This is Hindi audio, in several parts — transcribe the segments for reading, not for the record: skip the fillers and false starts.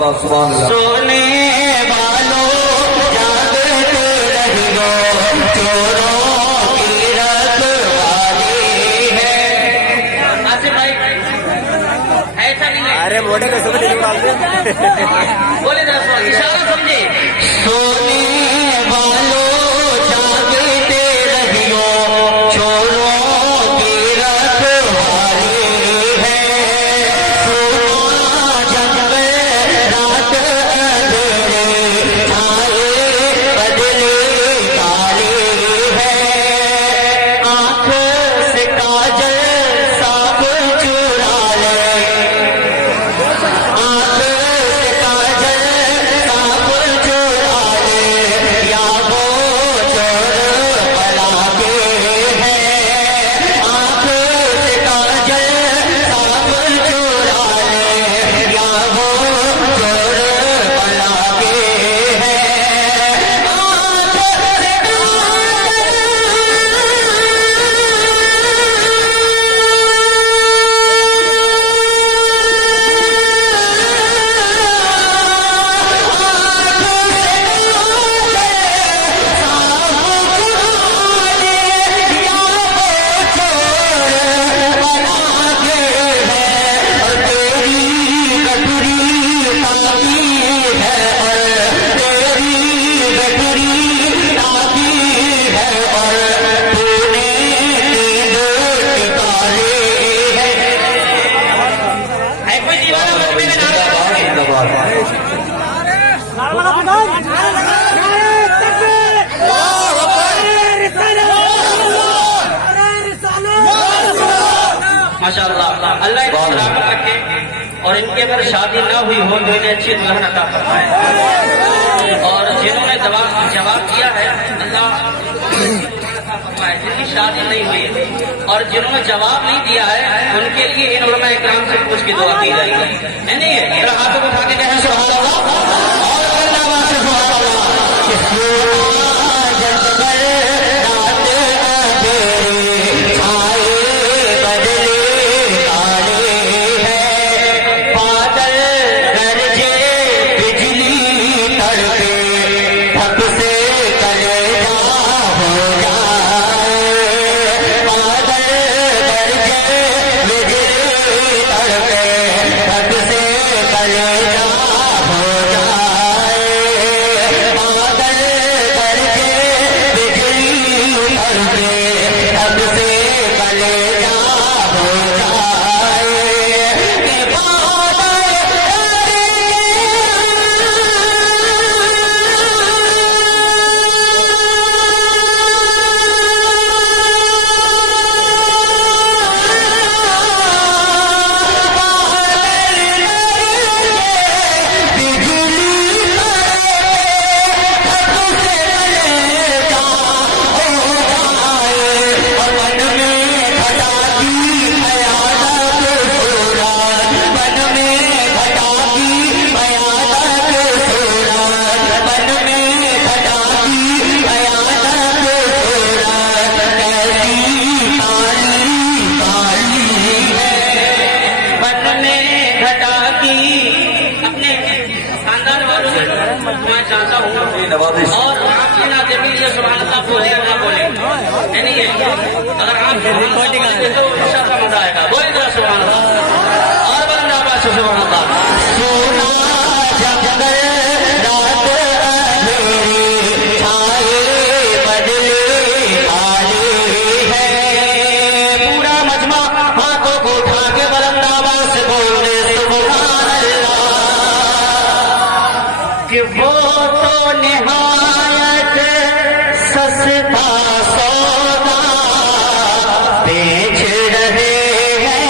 जिंदाबाद सुभान अल्लाह। सोने वालों जागते रहियो, चोरों की रखवाली है। आसिफ भाई ऐसा नहीं है। अरे मोटे को सब नहीं डालते। बोले जरा इशारा समझे। सोने वालों जागते रहियो, चोरों की रखवाली है। सोना जब रात अंधेरे छाए बदले काली है। आंख से काजल साफ चुरा ले, आंख से काजल साफ चुरा ले, या वो चोर बला के है। आंख से काजल साफ चुरा ले, या वो चोर बला के है। आंख से माशाअल्लाह, अल्लाह इनको सलामत रखे और इनकी अगर शादी ना हुई हो तो इन्हें अच्छी दुल्हन अता फरमाए। और जिन्होंने जवाब दिया है अल्लाह फरमाए, जिनकी शादी नहीं हुई है और जिन्होंने जवाब नहीं दिया है उनके लिए इन उलमा इकराम से पूछ के दुआ की जाएगी। है नहीं है? मेरा हाथों को उठा के कहें सुभान अल्लाह और अल्लाह से सुभान अल्लाह। और आपके नाते भी ये सुभान अल्लाह बोले या ना बोले, है नहीं है? अगर आप रिकॉर्डिंग आते तो इंशाअल्लाह मजा आएगा। बोले जरा सुभान अल्लाह और बंदा बात सुभान अल्लाह। सोना जब रात अंधेरी छाए बदले काली है। पूरा मजमा हाथों को उठा के बुलंद आवाज से बोले सुभान अल्लाह कि वो तो निहायत सस्ता सौदा बेच रहे हैं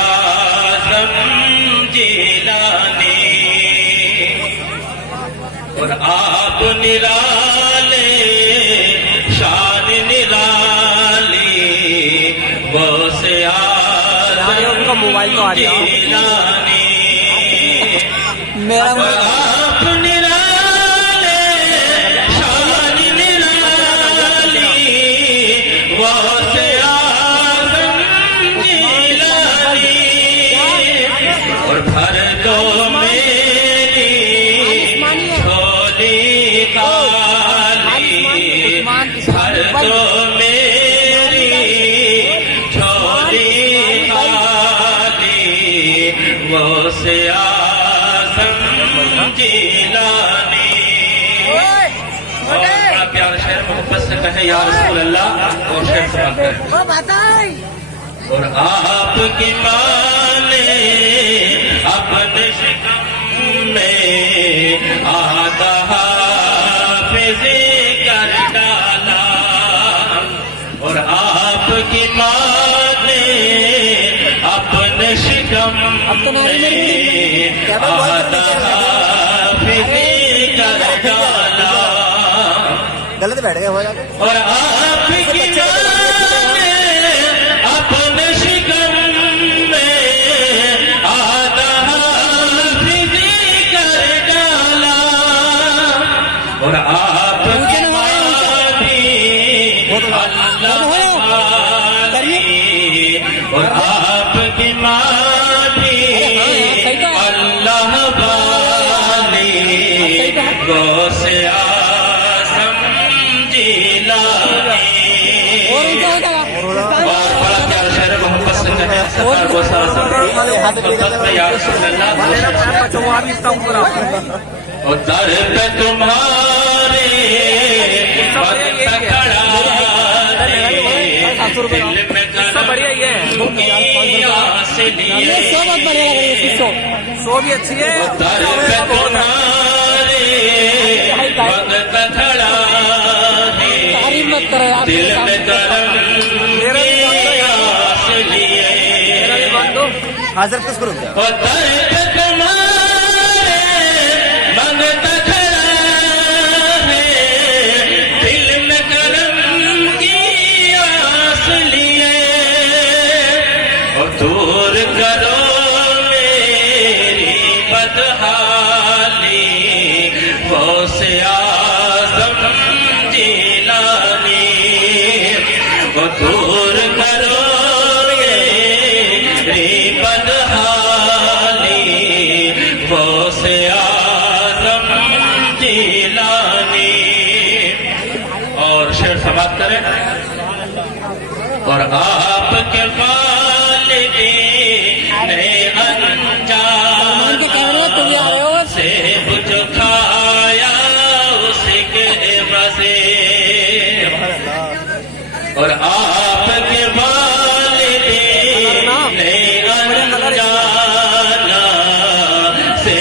आज़म जिलानी और आप निराले शान निराली गौसे आज़म मोबाइल तो आ गया जिलानी मेरा आप निराले शान निराली गौसे आज़म जिलानी और भर दो मेरी झोली काली भर दो मेरी झोली काली वो से आज़म जिलानी और बड़ा प्यार शेर मोहब्बत से कहे या रसूल अल्लाह और शेर से बात करें और आपकी माने अपने शिकम में आधा हाफिज़ी कर डाला और आपकी माने अपने शिकम में आधा हाफिज़ी कर डाला गलत बैठ गया हो जाके और आपकी माने अपने शिकम में आधा हाफिज़ी कर डाला और आपकी मानी अल्लाह वाली और आपकी मानी अल्लाह वाली गौसे आज़म जिलानी और बड़ा प्यारा शेर मोहब्बत से कहे सरकार को या रसूल अल्लाह और दर पे तुम्हारे वक्त खड़ा दिल में करम की आस लिए सो भी अच्छी है दर पे तुम्हारे वक्त खड़ा दिल में करम की आस लिए हाजिर किस करूँ क्या और दर पे तुम्हारे वक्त खड़ा है दिल में करम की आस लिए और दूर करो मेरी बदहाली वो से आज़म जिलानी वो दूर करो मेरी बदहाली वो से आज़म जिलानी और शेर समाप्त करें और आपके वालिदी ने अनजान से जो खाया उसी के मजे और आपके वालिदी ने अनजाना से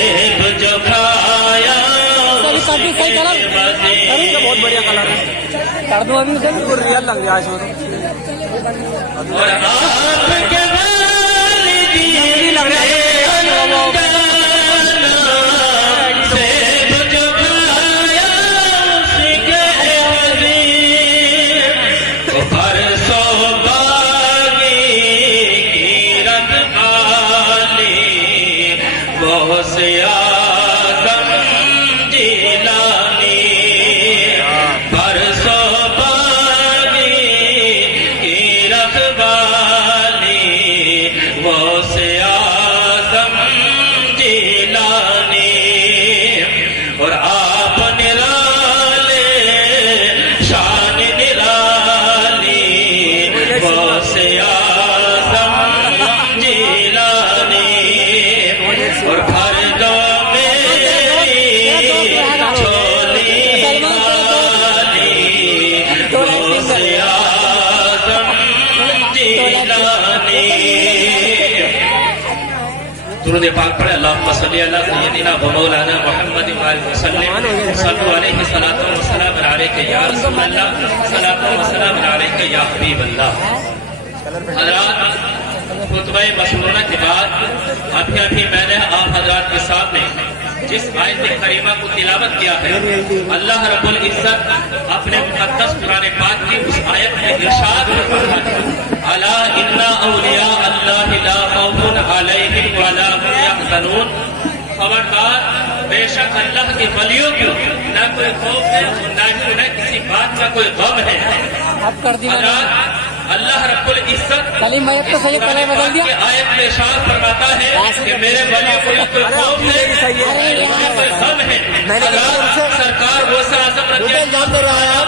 जो खाया उसी के मजे बहुत बढ़िया कलर है कर दो अभी उसे बिल्कुल रियल लग रहा है और आपके वालिदी लग रहा है से आज़म जिलानी परसों बागी की रखवाली वो से आज़म जिलानी और आप निराले शान निराली वो से आज़म जिलानी और भर दो मेरी झोली काली वो से आज़म जिलानी दुरूद पाक पढ़े अल्लाहुम्मा सल्ली अला सय्यदिना व मौलाना मुहम्मद व आलिहि वसल्लम सल्लु अलैहि सलातु व सलाम अलैका या रसूल अल्लाह सलातु व सलाम अलैका या हबीब अल्लाह। हज़रात खुतबा मसनूना के बाद अभी मैंने आप हजरात के सामने जिस आयत करीमा को तिलावत किया है, अल्लाह रब्बुल इज्जत अपने मुक़द्दस कुरान पाक की उस आयत में इरशाद फरमाता है, अला इन्ना औलिया अल्लाह ला खौफुन अलैहिम वला हुम यहज़नून। खबरदार, बेशक अल्लाह के वलियों को न कोई खौफ है और न ही उन्हें किसी बात का कोई गम है। आप कर दी अल्लाह रब्बुल इज्जत कलीम भाई, अब तो सही कलर बदल दिया। आयत में इरशाद फरमाता है कि मेरे वलियों को न कोई खौफ है, न कोई गम है। सरकार गौसे आज़म रज़ी अल्लाह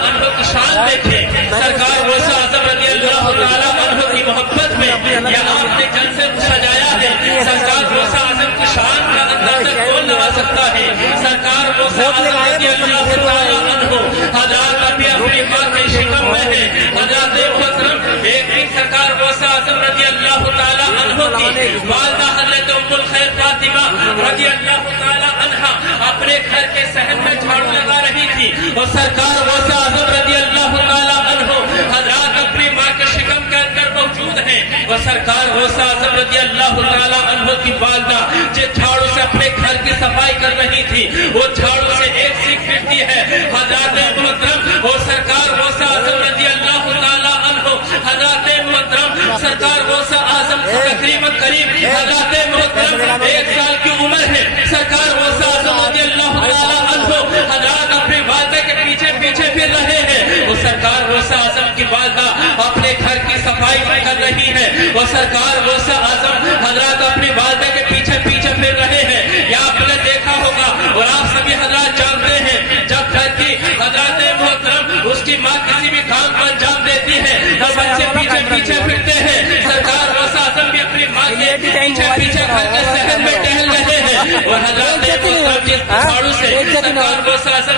अन्हु की शान देखे, सरकार गौसे आज़म रज़ी अल्लाह तआला अन्हु की मोहब्बत में यहाँ अपने जलसे को सजाया है। सरकार गौसे आज़म की शान का अंदाज़ा कौन लगा सकता है? सरकार गौसे आज़म रज़ी अल्लाह तआला अन्हु हज़रात अभी अपनी मां के शिकम में है। हज़रात मोहतरम एक दिन सरकार गौसे आज़म रज़ी अल्लाह तआला अन्हु की वालिदा हज़रत उम्मुल खैर फातिमा रज़ी अल्लाह तआला अन्हा अपने घर के सहन में झाड़ू लगा रही थी और सरकार गौसे आज़म रज़ी अल्लाह तआला अन्हु हज़रात अपनी मां के शिकम के अंदर मौजूद हैं और सरकार गौसे आज़म रज़ी अल्लाह तआला अन्हु की वालिदा जिस झाड़ू से अपने घर की सफाई कर रही थी, वो झाड़ू से एक सीख गिरती है। हज़रात मोहतरम और सरकार गौसे आज़म रज़ी अल्लाह तआला अन्हु हज़रात मोहतरम सरकार गौसे आज़म तकरीबन करीब हज़रात मोहतरम 1 साल की उम्र है। सरकार गौसे आज़म रज़ी अल्लाह तआला अन्हु हज़रात अपनी वालिदा के पीछे पीछे फिर रहे हैं और सरकार गौसे आज़म की वालिदा अपने घर की सफाई कर रही है और सरकार गौसे आज़म हज़रात अपनी वालिदा के पीछे पीछे फिर रहे हैं। या आपने देखा होगा और आप सभी हज़रात जानते हैं, जब घर की हज़रात मोहतरम उसकी माँ किसी भी काम को अंजाम देती है तब बच्चे पीछे पीछे फिरते हैं। सरकार गौसे आज़म भी अपनी माँ के पीछे पीछे घर के शहर में टहल रहे हैं और हज़रात मोहतरम जिस झाड़ू से सरकार गौसे आज़म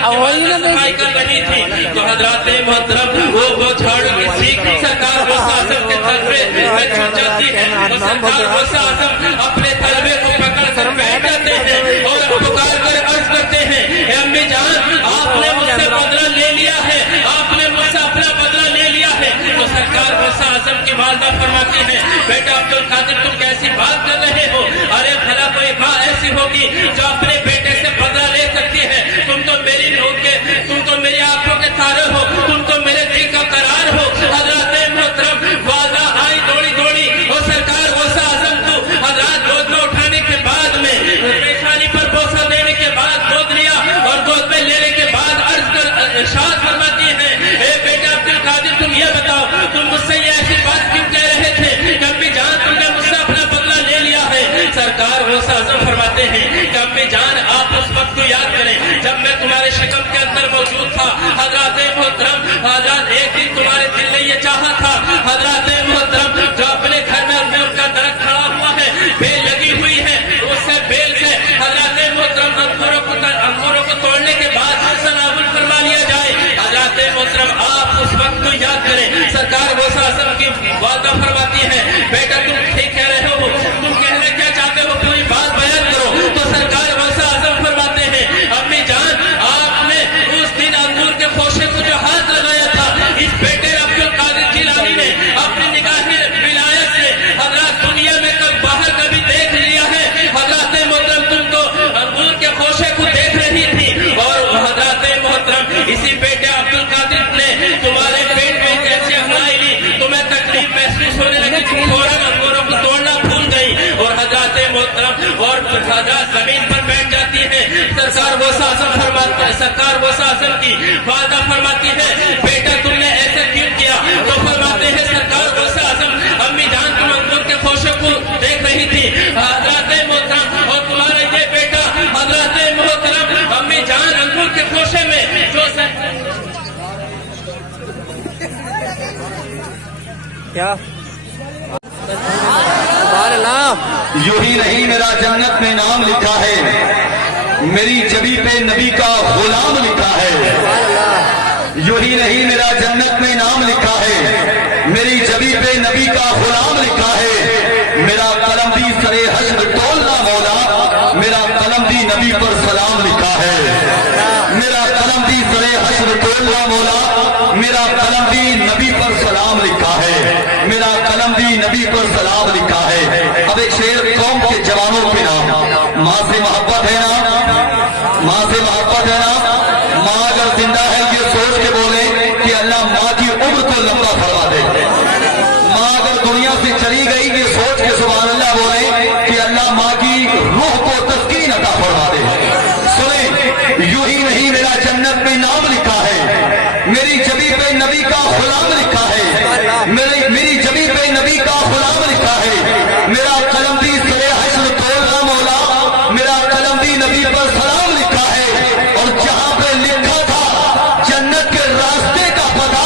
सफाई कर रही थी तो हज़रात मोहतरम वो झाड़ू की सीख सरकार गौसे आज़म के तलबे में छूट जाती है और सरकार गौसे आज़म अपने तलबे को पकड़ कर बैठ जाते हैं और पुकार कर अर्ज करते हैं, अम्मी जान आपने मुझसे बदला ले लिया है, आपने मुझसे अपना बदला ले लिया है। तो सरकार गौसे आज़म की वालिदा फरमाती है, बेटा अब्दुल कादिर तुम कैसी बात कर रहे हो? अरे भला कोई माँ ऐसी होगी जो अपने बेटे से बदला ले सकती है? तुम तो मेरी नोक के, तुम तो मेरी आंखों के तारे हो, तुम तो मेरे दिल का करार हो। हज़रात मोहतरम वालिदा आई दौड़ी दौड़ी और सरकार गौसे आज़म को हज़रात गोद में उठाने के बाद में पेशानी पर बोसा देने के बाद गोद लिया और गोद में लेने के बाद अर्ज कर इरशाद फरमाती है, ए बेटा अब्दुल कादिर तुम ये बताओ तुम मुझसे ये ऐसी बात क्यों कह रहे थे? अम्मी जान तुमने मुझसे अपना बदला ले लिया है। सरकार गौसे आज़म फरमाते हैं कि अम्मी जान आप उस वक्त को याद करें जब मैं तुम्हारे शिकम के अंदर मौजूद था। हज़रात मोहतरम हज़रात एक दिन तुम्हारे दिल ने ये चाहा था, हज़रात मोहतरम जो अपने घर में उनका दरख्त खड़ा हुआ है, बेल लगी हुई है, उससे बेल से हज़रात मोहतरम अंगूरों को तोड़ने के बाद सनाबुल फरमा लिया जाए। हज़रात मोहतरम आप उस वक्त को याद करें। सरकार गौसे आज़म की वालिदा फरमाती है, बेटा तुम ठीक कह रहे हो, तुम कहना क्या चाहते हो पूरी बात बयान करो। तो सरकार गौसे आज़म फरमाते हैं, अम्मी जान आपने उस दिन अंगूर के खोशे को जो हाथ लगाया था, इस बेटे अब्दुल कादिर जिलानी ने अपनी निगाह विलायत से हज़रात दुनिया में बाहर कभी देख लिया है? हज़रात मोहतरम तुम तो अंगूर के खोशे को देख रही थी और हज़रात मोहतरम इसी बेटे अब्दुल कादिर ने तुम्हारे पेट में कैसे हवाई ली, तुम्हें तकलीफ महसूस होने लगी, फौरन अंगूरों को तोड़ना भूल गई और हज़रात मोहतरम और हज़रात जमीन पर बैठ जाती है। सरकार गौसे आज़म फरमाते हैं, सरकार गौसे आज़म की वालिदा फरमाती है, बेटा तुमने ऐसा क्यों किया? तो फरमाते हैं सरकार गौसे आज़म, अम्मी जान तुम अंगूर के खोशे को देख रही थी, हज़रात मोहतरम और तुम्हारा ये बेटा हज़रात मोहतरम अम्मी जान अंगूर के खोशे में जो क्या यूं ही नहीं मेरा जन्नत में नाम लिखा है, मेरी जबी पे नबी का गुलाम लिखा है। यूं ही नहीं मेरा जन्नत में नाम लिखा है, मेरी जबी पे नबी का गुलाम लिखा है। मेरा कलम भी सरे हश्र तोलना मौला, मेरा कलम भी नबी पर सलाम लिखा है। मेरा कलम भी सरे हश्र तोलना मौला, मेरा कलम भी नबी पर सलाम लिखा है, मेरा कलम भी नबी पर सलाम लिखा है। अब एक शेर कौम के जवानों के नाम। माँ से मोहब्बत है ना, माँ से मोहब्बत है ना। माँ अगर जिंदा है ये सोच के बोले कि अल्लाह माँ की उम्र को लंबा फरमा दे। माँ अगर दुनिया से चली गई ये सोच के सुभान अल्लाह बोले कि अल्लाह माँ की रूह को तस्कीन अता फरमा दे। सुने, यूं ही नहीं मेरा जन्नत में नाम लिखा है, मेरी जबी पे नबी का गुलाम लिखा है, मेरी जबी पे नबी का गुलाम लिखा है। मेरा कलम भी सरे हश्र तोड़ मौला, मेरा कलम भी नबी पर सलाम लिखा है। और जहां पे लिखा था जन्नत के रास्ते का पता,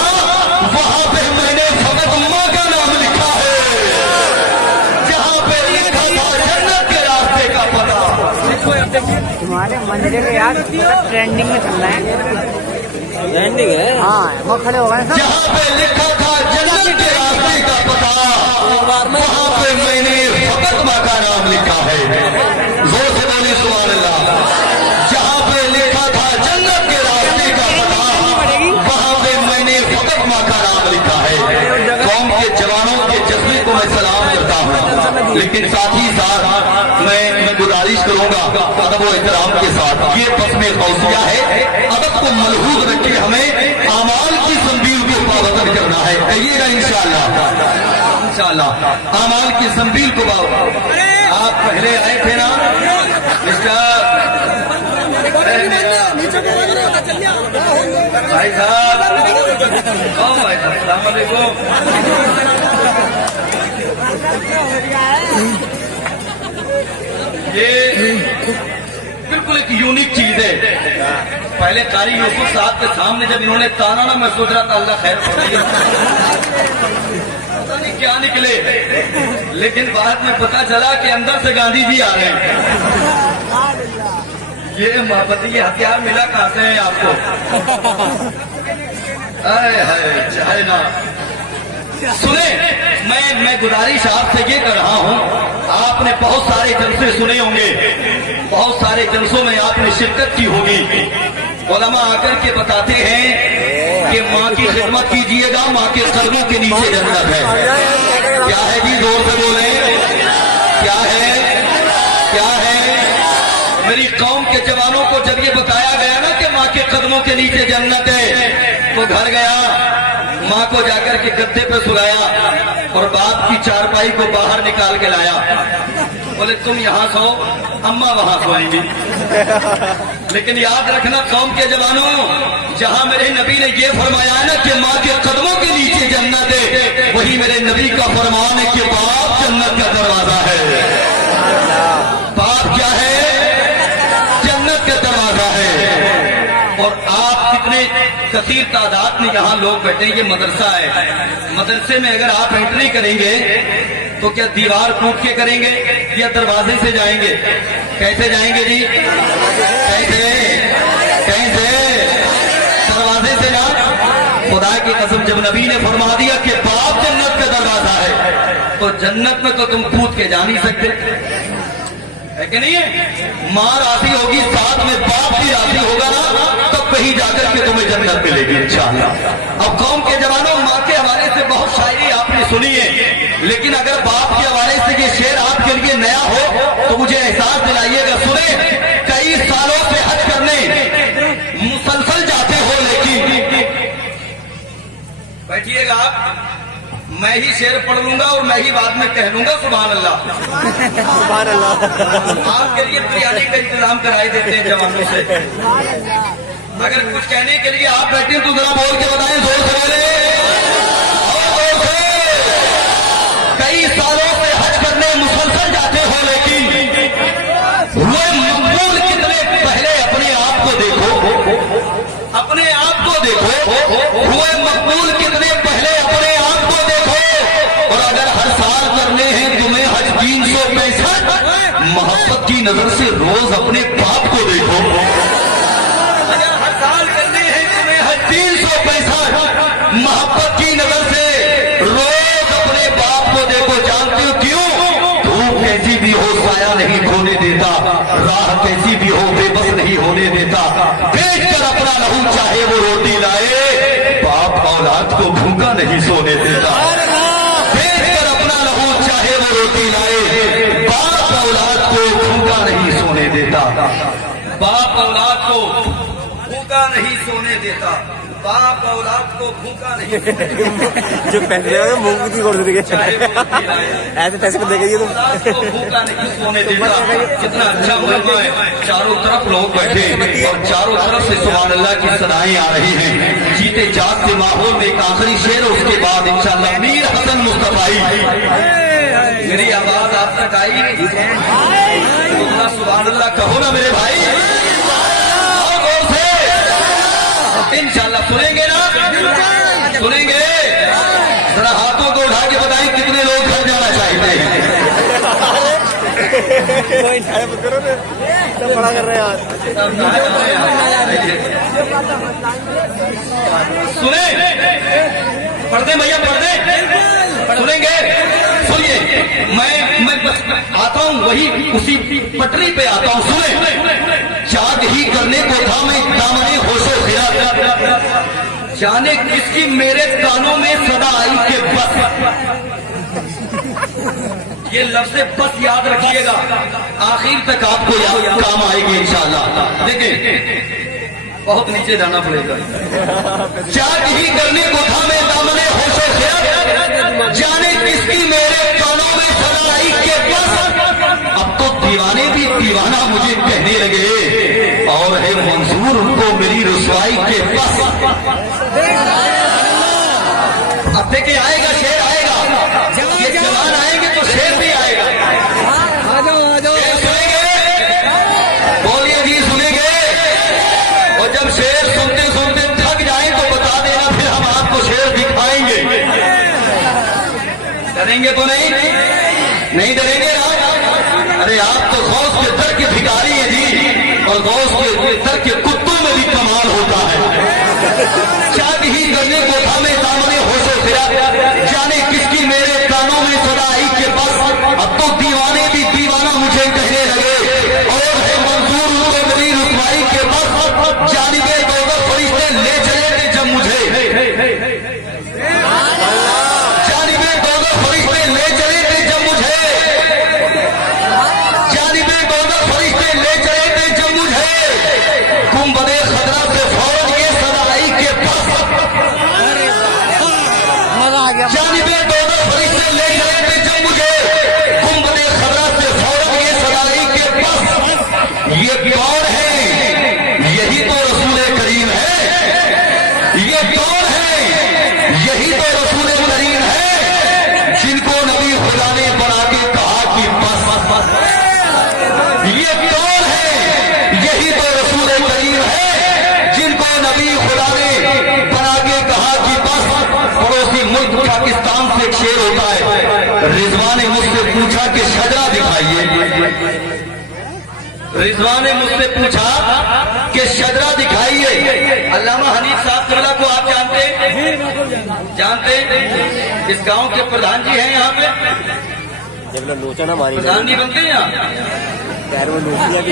वहां पे मैंने फकत माँ का नाम लिखा है। जहां पे लिखा था जन्नत के रास्ते का पता। तुम्हारे मंदिर यार ट्रेंडिंग में चल रहा है, ट्रेंडिंग है। हाँ वो खड़े हो गए। जहां पे लिखा था जन्नत के रास्ते का पता, वहां पे मैंने फकत माँ का नाम लिखा है। जोर से बोले सुभान अल्लाह। जहां पे लिखा था जन्नत के रास्ते का पता, वहां पे मैंने फकत माँ का नाम लिखा है। कौम के जवानों के जज्बे को मैं सलाम करता हूँ, लेकिन साथ ही साथ मैं गुजारिश करूंगा अदब व एहतराम के साथ, ये पस्मे गौसिया है, अदब को मलहूज रख के हमें आमाल की संबील को पाबंद करना है। कहिएगा इंशाअल्लाह, इंशाअल्लाह आमाल की संबील को आप पहले आए थे ना मिस्टर भाई साहब, अस्सलाम वालेकुम। ये बिल्कुल एक यूनिक चीज है। पहले कारी यूसुफ साहब के सामने जब इन्होंने ताना ना, मैं सोच रहा था अल्लाह खैर पता नहीं क्या निकले, लेकिन बाद में पता चला कि अंदर से गांधी जी आ रहे हैं। ये मोहब्बती हथियार मिला कहां से है आपको? चाहे ना सुने, मैं गुजारिश आपसे ये कर रहा हूँ, आपने बहुत सारे जलसे सुने होंगे, बहुत सारे जलसों में आपने शिरकत की होगी। उलमा आकर के बताते हैं कि माँ की खिदमत कीजिएगा, माँ के कदमों के नीचे जन्नत है। क्या है जी, जोर से बोले, क्या है, क्या है? मेरी कौम के जवानों को जब ये बताया गया ना कि माँ के कदमों के नीचे जन्नत है, तो घर गया, माँ को जाकर के गद्दे पे सुलाया और बाप की चारपाई को बाहर निकाल के लाया। बोले तुम यहाँ सो, अम्मा वहां सोएंगी। लेकिन याद रखना कौम के जवानों, जहां मेरे नबी ने ये फरमाया ना कि माँ के कदमों के नीचे जन्नत है, वही मेरे नबी का फरमान है कि बाप जन्नत का दरवाजा है। बाप क्या है? जन्नत का दरवाजा है। और आप कितने कसीर तादाद में यहाँ लोग बैठे, ये मदरसा है, मदरसे में अगर आप एंट्री करेंगे तो क्या दीवार कूद के करेंगे या दरवाजे से जाएंगे? कैसे जाएंगे जी? कैसे? कैसे? दरवाजे से ना। खुदा की कसम, जब नबी ने फरमा दिया कि बाप जन्नत का दरवाजा है, तो जन्नत में तो तुम कूद के जा नहीं सकते, है कि नहीं है? माँ राजी होगी, साथ में बाप भी राजी होगा ना, तब कहीं जाकर के तुम्हें जन्नत मिलेगी इंशाअल्लाह। अब कौम के जवानों, माँ के हवाले से बहुत शायरी आपने सुनी है, लेकिन अगर बाप के हवाले से ये शेर आपके लिए नया हो तो मुझे एहसास दिलाइएगा। सुने, कई सालों से हज करने मुसलसल जाते हो, लेकिन बैठिएगा आप, मैं ही शेर पढ़ लूंगा और मैं ही बाद में कह लूंगा सुभान अल्लाह। सुभान अल्लाह। आपके लिए बिरयानी का इंतजाम कराए देते हैं जवानों से। अगर कुछ कहने के लिए आप बैठे तो जरा बोल के बताएं, जोर से बोले। कई सालों से हज करने मुसलसल जाते हो, लेकिन हुए मकबूल कितने पहले अपने आप को देखो, अपने आप को देखो, हुए मकबूल कितने पहले अपने आप को देखो। और अगर हर साल करने हैं तुम्हें हज 365, मोहब्बत की नजर से रोज अपने बाप को देखो। अगर हर साल करने हैं तुम्हें हज 365, मोहब्बत की नजर से रोज अपने बाप को देखो। जानते हो क्यों? धूप कैसी भी हो साया नहीं खोने देता, राह कैसी भी हो बेबस नहीं होने देता, बेच कर अपना लहू चाहे वो रोटी लाए, बाप नहीं सोने देता। देख कर अपना लहू चाहे वो रोटी लाए, बाप औलाद को भूखा नहीं सोने देता। बाप औलाद को भूखा नहीं सोने देता। बाप औलाद को भूखा नहीं जो पैसे मुंह की कर देंगे ऐसे पैसे को देंगे तुम भूखा नहीं सोने देता। कितना अच्छा मौका है, चारों तरफ लोग बैठे और चारों तरफ से सुभान अल्लाह की सदाएं आ रही हैं। जीते जागते माहौल में एक आखिरी शेर, उसके बाद इंशाअल्लाह मीर हसन मुस्तफाई। मेरी आवाज आप तक आई नहीं? सुभान अल्लाह कहो ना मेरे भाई, इंशाअल्लाह सुनेंगे ना? सुनेंगे? जरा हाथों को उठा के बताएं कितने लोग घर जाना चाहते हैं। सब बड़ा कर रहे हैं सुने पढ़ते भैया, पढ़ते सुनेंगे? सुनिए, मैं आता हूँ वही उसी पटरी पे आता हूँ। सुने, चाँद ही करने को था मैं दामने होशो खिरा, जाने किसकी मेरे कानों में सदा आई के बस। ये लफ्ज़ बस याद रखिएगा, आखिर तक आपको काम आएगी इंशाअल्लाह। देखिए बहुत नीचे जाना पड़ेगा। चाँद ही करने को था मैं दामने होशो खिरा, जाने किसकी मेरे कानों में सदा आई के बस। अब तो दीवाने भी दीवाना मुझे कहने लगे और है मंजूर उनको मेरी रुसवाई के बस। अब देखिए आएगा शेर, आएगा, ये जवान आएंगे तो शेर भी आएगा। सुनेंगे? बोलिए जी, सुनेंगे? और जब शेर सुनते सुनते थक जाए तो बता देना, फिर हम आपको शेर दिखाएंगे। डरेंगे तो नहीं? नहीं डरेंगे ना? अरे आप तो गौस के दर के भिखारी हैं जी, और गौस के दर के कुत्तों में भी कमाल होता है। चाँद ही करने को था मैं दामने होशो खिरा, जाने किसकी मेरे कानों में सदा आई के बस। अब तो दीवाने भी दीवाना मुझे कहने लगे और है मंजूर उनको मेरी रुसवाई के बस। जानिबे दो फरिश्ते ले चले थे जब मुझे, जानिबे दो फरिश्ते ले चले थे जब मुझे, जानिबे दो फरिश्ते ले चले थे जब मुझे, गुंबदे खतरा से फौरन ये सदा आई के पास। जानिबे दो फरिश्ते ले चले थे जब मुझे, गुंबदे खतरा से फौरन ये सदा आई के पास। ये कौन है? यही तो रसूल करीम है। ये कौन है? यही तो रसूल करीम है, जिनको नबी खुदा ने बना के कहा कि बस बस बस। ये कौन है? यही तो रसूल करीम है, जिनको नबी खुदा ने बना के कहा कि बस। पड़ोसी मुल्क पाकिस्तान से एक शेर होता है, रिजवान ने मुझसे पूछा कि शजरा दिखाइए। रिजवान ने मुझसे पूछा कि शजरा दिखाइए। अल्लामा हनीफ साहब किबला को आप जानते हैं? जानते हैं? इस गांव के प्रधान जी हैं यहाँ पे। जब लोग लोचा ना मारी प्रधान जी बनते हैं यहाँ। पैर में लोचिया भी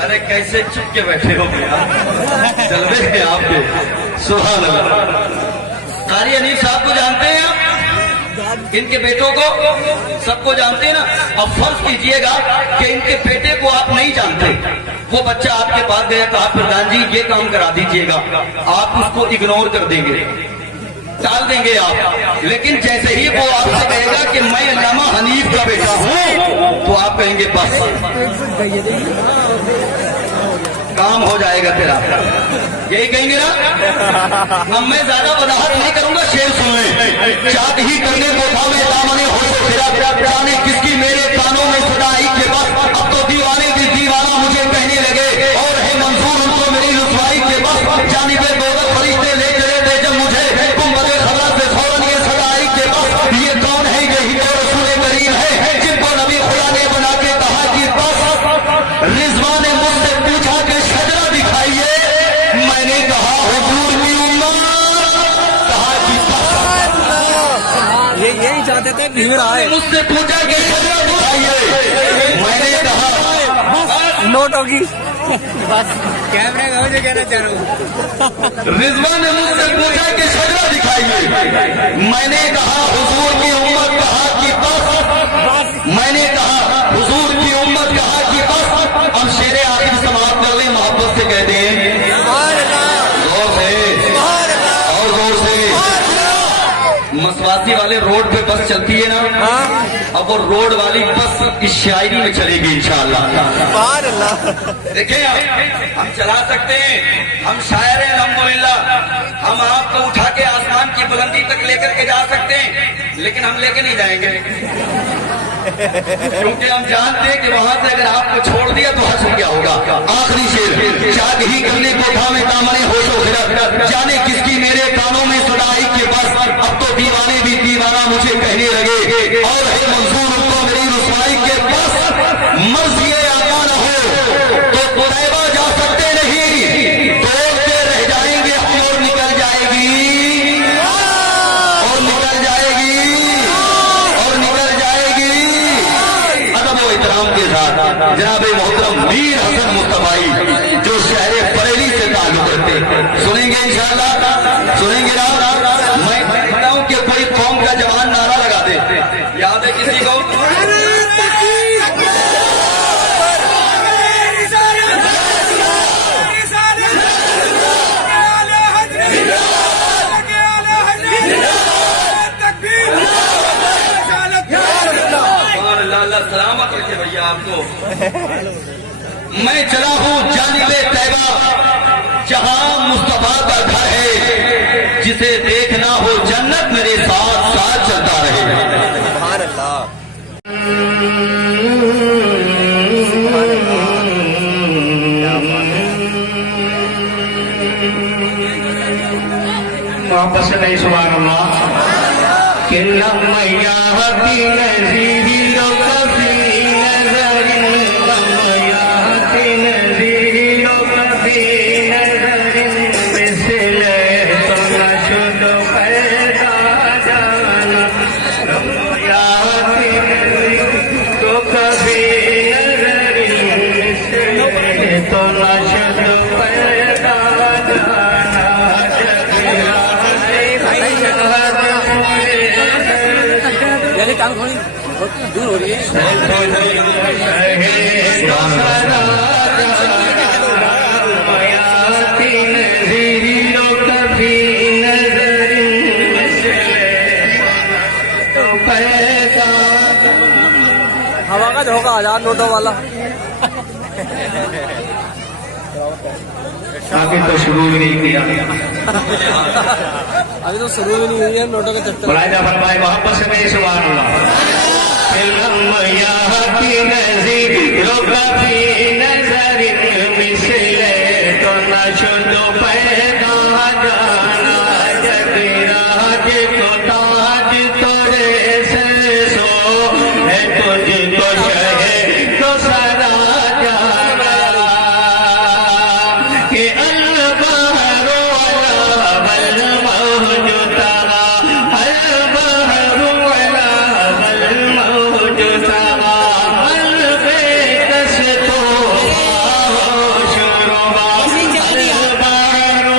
अरे कैसे चुप के बैठे हो जलवे हैं आपके, सुभान अल्लाह। कारी हनीफ साहब को जानते हैं आप? इनके बेटों को सबको जानते हैं ना? अब फर्ज कीजिएगा कि इनके बेटे को आप नहीं जानते, वो बच्चा आपके पास गया, कहा प्रधान जी ये काम करा दीजिएगा, आप उसको इग्नोर कर देंगे, टाल देंगे आप। लेकिन जैसे ही वो आपसे कहेगा कि मैं अल्लामा हनीफ का बेटा हूँ, तो आप कहेंगे बस काम हो जाएगा तेरा, यही कहेंगे ना? अब मैं ज्यादा वजाहत नहीं करूंगा, शेर सुन ले। चाँद ही करने को था मैं दामने होशो खिरा, जाने किसकी मेरे कानों में सदा आई के बस। अब तो दीवाने भी दीवाना मुझे कहने लगे और है मंजूर उनको मेरी रुसवाई के बस। जानिबे दो फरिश्ते ले चले थे जब मुझे, गुंबदे खतरा से फौरन ये सदा आई के बस। ये कौन है? यही तो रसूल करीम है, जिनको नबी खुदा ने बना के कहा कि बस। रिजवान ने मुझसे पूछा कि शजरा दिखाइए। मैंने कहा हुजूर की उम्मत, कहा कि बस। यही चाहते थे, भीड़ आए। मुझसे पूछा कि शजरा दिखाइए। मैंने कहा नोट होगी। बस कैमरे का मुझे कहना चाह रहा हूँ। रिजवान ने मुझसे पूछा कि शजरा दिखाइए। मैंने कहा हुजूर की उम्मत कहा कि बस। मैंने कहा हुजूर की उम्मत कहा कि बस। हम शेरे आखिर समाप्त कर ले, मोहब्बत से कहते हैं जोर से और जोर से। मसवासी वाले रोड पे बस चलती है ना, अब वो रोड वाली बस इस शायरी में चलेगी इंशाअल्लाह। देखिए हम चला सकते हैं, हम शायर हैं अल्हम्दुलिल्लाह। हम आपको उठा के आसमान की बुलंदी तक लेकर के जा सकते हैं, लेकिन हम लेके नहीं जाएंगे, क्योंकि हम जानते हैं कि वहां से अगर आपको छोड़ दिया तो हश्र क्या होगा। आखिरी शेर, शाद ही करने को था मैं दामने होशो गिरफ्त, जाने किसकी मेरे कानों में सुनाई कि बस अब तो दीवाने भी दीवाना मुझे कहने लगे, और है मंजूर उनको मेरी रुसवाई के बस। मर्जी आका न हो तो तैबा जा सकते नहीं, दौड़ते रह जाएंगे हम और निकल जाएगी, और निकल जाएगी, और निकल जाएगी। अदब व इहतराम के साथ जनाब मोहतरम मीर हसन मुस्तफाई जो शहर बरेली से ताल्लुक रखते, सुनेंगे इंशाअल्लाह, सुनेंगे ना। मैं कहता हूं कि कोई कौम का जवान नारा लगा दे, याद है किसी को? सलामत रखे भैया आपको। मैं चला हूँ जानिबे तैबा, जहां मुस्तफा का घर है, जिसे देखना हो जन्नत मेरे साथ साथ चलता रहे। वापस से नहीं सुभान अल्लाह कि लम्या हती नज़ीरो कभी नज़रिन, लम्या हती नज़ीरो कभी नज़रिन, मिसले तो न शुदो पैदा जाना, लम्या हती नज़ीरो कभी नज़रिन, मिसले तो न शुदो पैदा जाना। यानी टांग थोड़ी बहुत दूर हो रही है। हवा का झोंका 1000 नोटों वाला। अभी तो शुरू भी नहीं किया, अभी तो शुरू भी नहीं हुई है नोटों का चक्कर। मुलाहिदा फरमाए मोहब्बत से नहीं सुभान अल्लाह। मिसले तो न शुदो पैदा जाना, जगराज को ताज तोरे से सो है, तुझको शहे तो सरा जाना कि अल-बहरो अला बल मौजूदा, अल-बहरो अला बल मौजूदा, अल-बेकस तो शुरुबा, अल-बहरो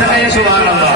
सके सुभान अल्लाह।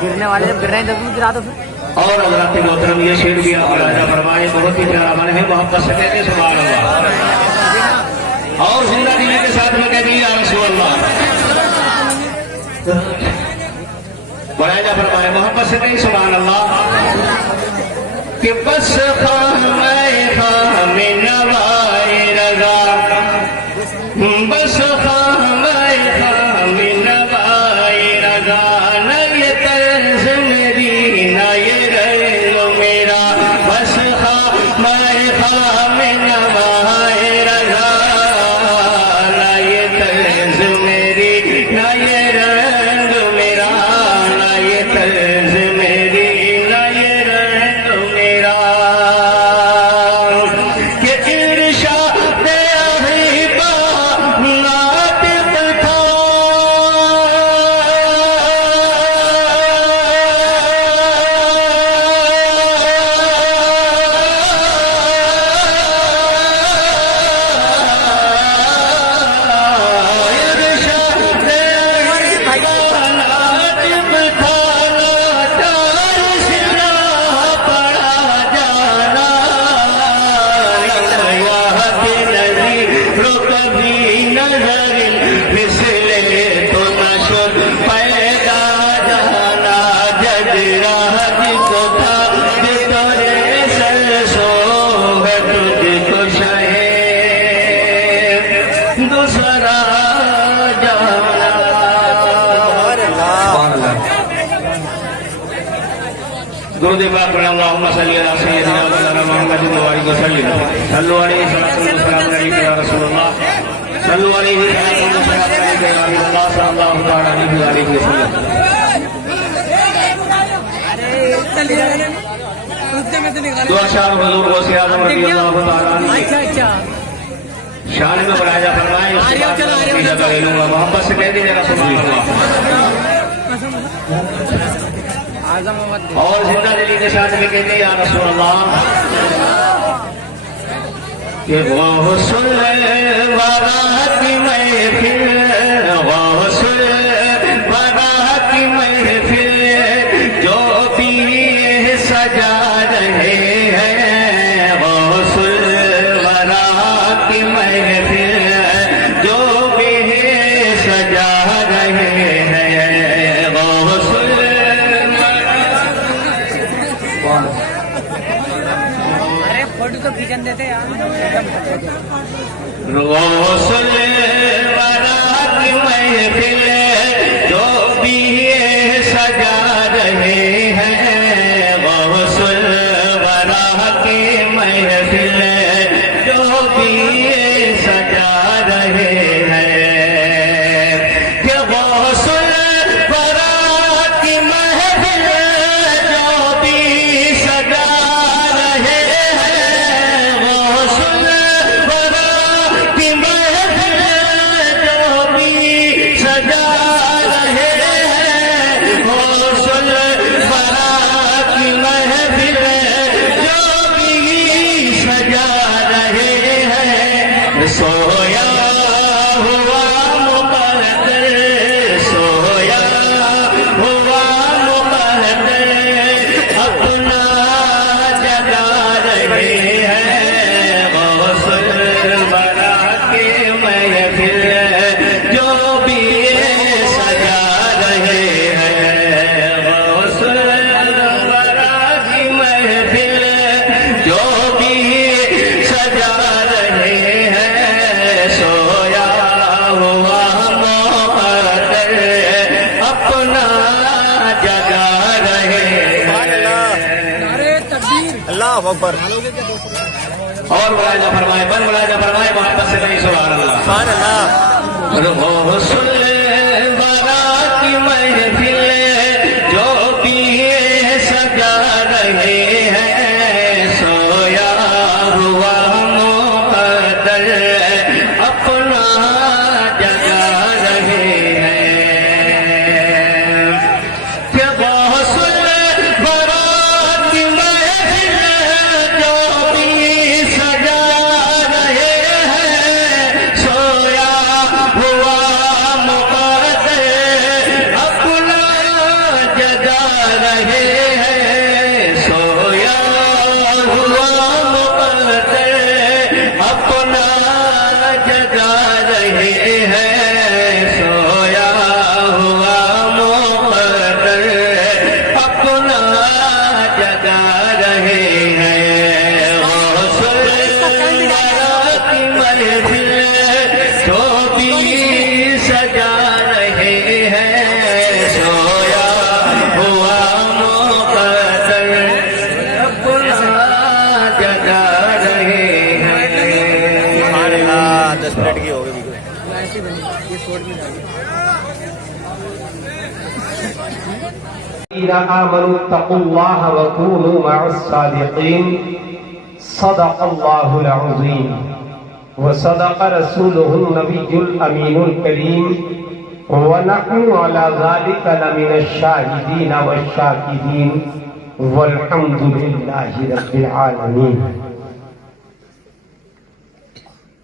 गिरने वाले जब गिर रहे हैं तब गिरा दो फिर। और हज़रात मोहतरम ये शेर भी आप राजा फरमाए, बहुत ही प्यारा मन है, मोहब्बत से कहते सुभान अल्लाह। और जिंदा दिली के साथ में कहती या रसूल अल्लाह। राजा फरमाए मोहब्बत से कहती सुभान अल्लाह कि बस खाम नवाए रजा, बस खाम नवाए रजा, न ये तर्ज मेरी न ये रंग मेरा, बस खाम नवाए रजा, न ये तर्ज मेरी न ये रंग मेरा, न ये तर्ज मेरी न ये रंग मेरा। कि इरशाद अहीबा नातिक था, गुरुदेव पाक ने अल्लाहुम्मा सल्ली अला सय्यिदिना मौलाना मुहम्मद व आलिहि वसल्लम, सल्लु अलैहि वसल्लम अलैहि या रसूलल्लाह, सल्लु अलैहि वसल्लम अलैहि या हबीबल्लाह सल्लल्लाहु तआला अलैहि व आलिहि वसल्लम। दो अशार हुजूर गौसे आज़म रज़ियल्लाहु तआला अन्हु शान में बढ़ाया फरमाए, मोहब्बत से कह दीजिएगा सुभान अल्लाह। और जिंदा दिली के साथ में कहते या रसूल अल्लाह कि वो हुस्न बारात महफिल, वो हुस्न बारात महफिल जो भी सजा रहे हैं, वो हुस्न बारात महफिल जो भी सजा रहे हैं, वो हुस्न फोटो तो खींचन देते यार। गौसल बारात महफिल जो भी सजा रहे हैं, गौसल बारात महफिल जो भी सजा रहे हैं, कि गौसल बारात महफिल जो भी सजा रहे हैं, गौसल बारात महफिल और मुलायजा फरमाए, बन मुलायजा फरमाए, मोहब्बत से नहीं। सुभान अल्लाह, सुभान अल्लाह। सुन बारात की महफिल जो भी सजा रहे हैं, सोया हुआ मुक़द्दर अपना जगा रहे हैं। कि सुन बारात की महफिल जो भी सजा रहे हैं, सोया हुआ मुक़द्दर अपना जगा रहे हैं, सोया हुआ मुक़द्दर अपना जगा रहे हैं, सोया हुआ मुक़द्दर अपना जगा रहे हैं। की महफिल जो भी सजा रहे हैं, सोया हुआ मुक़द्दर अपना जगा रहे हैं। 10 मिनट की हो गई आमनू तक़ुल्लाह व कूनू मअस-सादिक़ीन। सदक़ल्लाहुल अज़ीम व सदक़ रसूलुहुन नबियुल अमीनुल करीम व नहनु अला ज़ालिका लमिनश शाहिदीन वश-शाकिरीन वल्हम्दुलिल्लाहि रब्बिल आलमीन।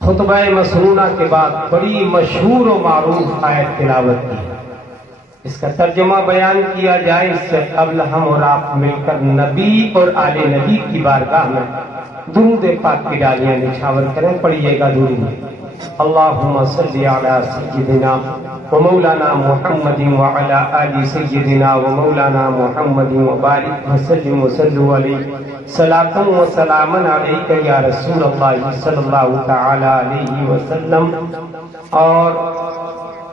खुतबा मसनूना के बाद बड़ी मशहूर और मारूफ आयत तिलावत की। इसका तर्जुमा बयान किया जाए इससे कबल हम और आप मिलकर नबी और आले नबी की बारगाह में दुरूद पाक की डालियां निछावर करें। पढ़िएगा दुरूद। अल्लाहुम्मा सल्लि अला सय्यिदिना व मौलाना मुहम्मदिन व अला आलि सय्यिदिना व मौलाना मुहम्मदिन व बारिक व सल्लिम व सल्लु अलैहि सलातन व सलामन अलैका या रसूलल्लाह सल्लल्लाहु तआला अलैहि वसल्लम। और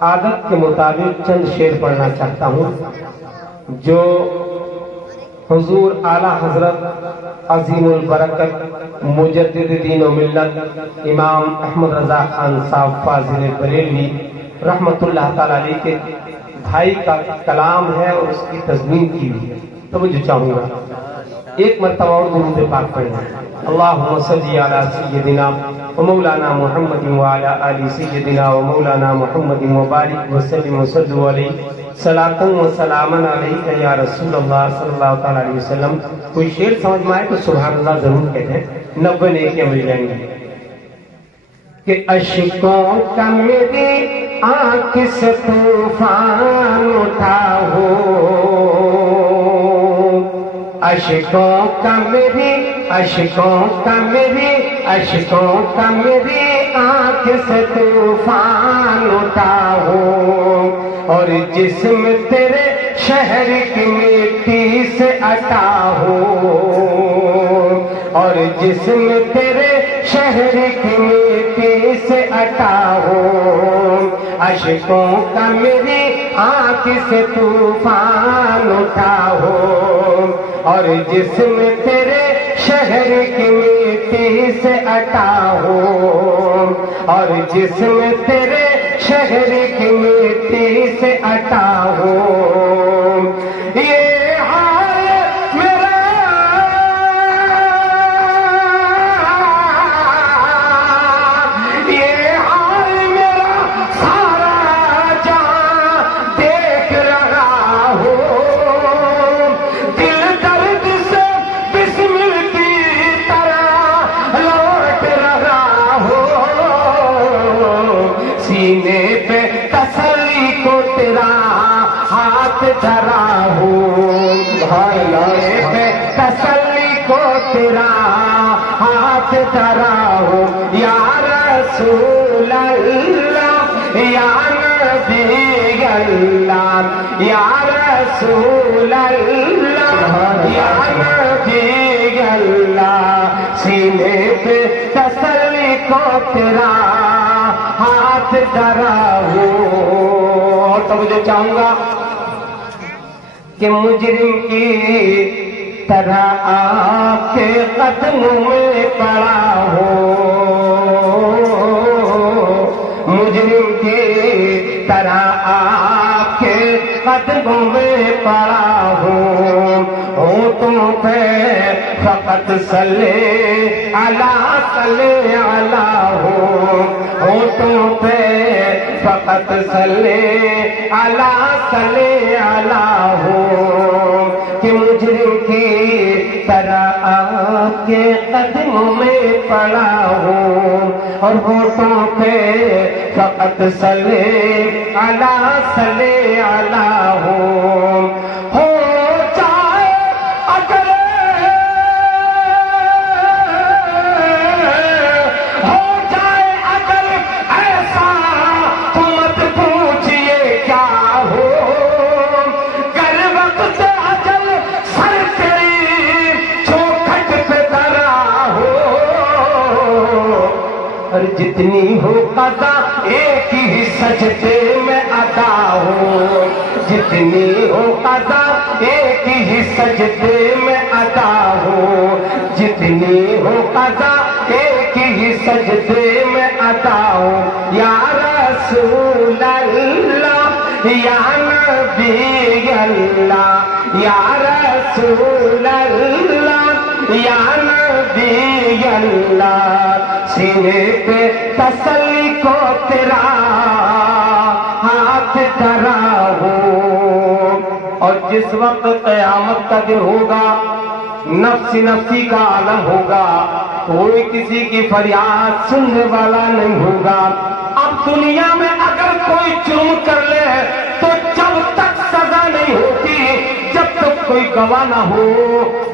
आदत के मुताबिक चंद शेर पढ़ना चाहता हूँ जो हुजूर आला हजरत अजीमुल बरकत मुजद्दिद दीन व मिल्लत इमाम अहमद रजा खान साहब फाजिल बरेलवी रहमतुल्लाह ताला अलैह के भाई का कलाम है और उसकी तज़मीन की हुई है। तो मुझे चाहूँगा एक मरतबा और दुरूद पाक पढ़ना। अल्लाहुम्मा सल्लि अला सय्यिदिना व मौलाना मुहम्मदिन व अला आलि सय्यिदिना व मौलाना मुहम्मदिन व बारिक व सल्लिम व सल्लु अलैहि सलातन व सलामन अलैका या रसूलल्लाह सल्लल्लाहु तआला अलैहि वसल्लम। कोई शेर समझ में आए तो सुभान अल्लाह जरूर कहते हैं, 90 नेकियां मिल जाएंगी। कि अश्कों का मेरी आँख से तूफान उठा हो, अश्कों का मेरी आँख से तूफान उठा हो, और जिस्म तेरे शहर की मिट्टी से अटा हो, और जिस्म तेरे शहर की मिट्टी से अटा हो। अश्कों का मेरी आँख से तूफान उठा हो, और जिस्म तेरे शहर की मिट्टी से अटा हो, और जिस्म तेरे शहर की मिट्टी से अटा हो। ये हाल मेरा सारा जहां देख रहा हो, दिल दर्द से बिस्मिल की तरह लौट रहा हो। सीने पे तसल्ली को तेरा हाथ धरा हो, सीने पे तसल्ली को तेरा हाथ धरा हो। या रसूल अल्लाह या नबी अल्लाह, या रसूल अल्लाह या नबी अल्लाह। सीने पे तसल्ली को तेरा हाथ धरा हो। तो मुझे चाहूंगा कि मुजरिम की तरह आपके कदमों में पड़ा हो, मुजरिम की तरह आपके कदमों में पड़ा हो तुम पे फकत सल्ले अला हो तुम पे फकत सल्ले अला हो कि मुजरिम की तरह आपके कदमों में पड़ा हो और होठों पे फकत सल्ले अला हो जाए अगर ऐसा तो मत पूछिए क्या हो, कर वक्त अजल सर तेरी चौखट पे धरा हो, और जितनी हो कदा एक ही सजदे में अदा हो, जितनी हो कदा एक ही सजदे में अदा हो, जितनी हो कदा एक ही सजदे में अदा हो। या रसूल अल्लाह या नबी अल्लाह, या रसूल अल्लाह या नबी अल्लाह, सीने पे तसल्ली को तेरा हाथ धरा हो। और जिस वक्त क़यामत का दिन होगा, नफ्सी नफ्सी का आलम होगा, कोई किसी की फरियाद सुनने वाला नहीं होगा। अब दुनिया में अगर कोई जुर्म कर ले तो जब तक सजा नहीं होती, जब तक कोई गवाह ना हो,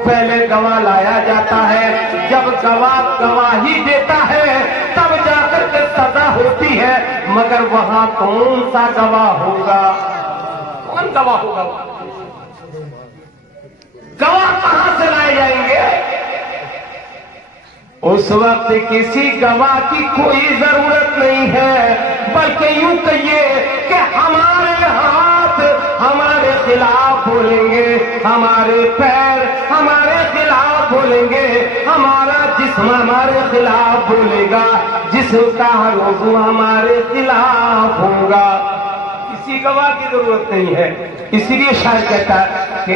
पहले गवाह लाया जाता है, जब गवाह गवाही देता है तब जाकर के सजा होती है। मगर वहां कौन सा गवाह होगा, कौन गवाह होगा, गवाह कहां से लाए जाएंगे? उस वक्त किसी गवाह की कोई जरूरत नहीं है, बल्कि यूं कहिए कि हमारे हाथ हमारे खिलाफ बोलेंगे, हमारे पैर हमारे खिलाफ बोलेंगे, हमारा जिस्म हमारे खिलाफ बोलेगा, जिस्म का हर उज़्व हमारे खिलाफ होगा। किसी गवाह की जरूरत नहीं है। इसीलिए शायर कहता है कि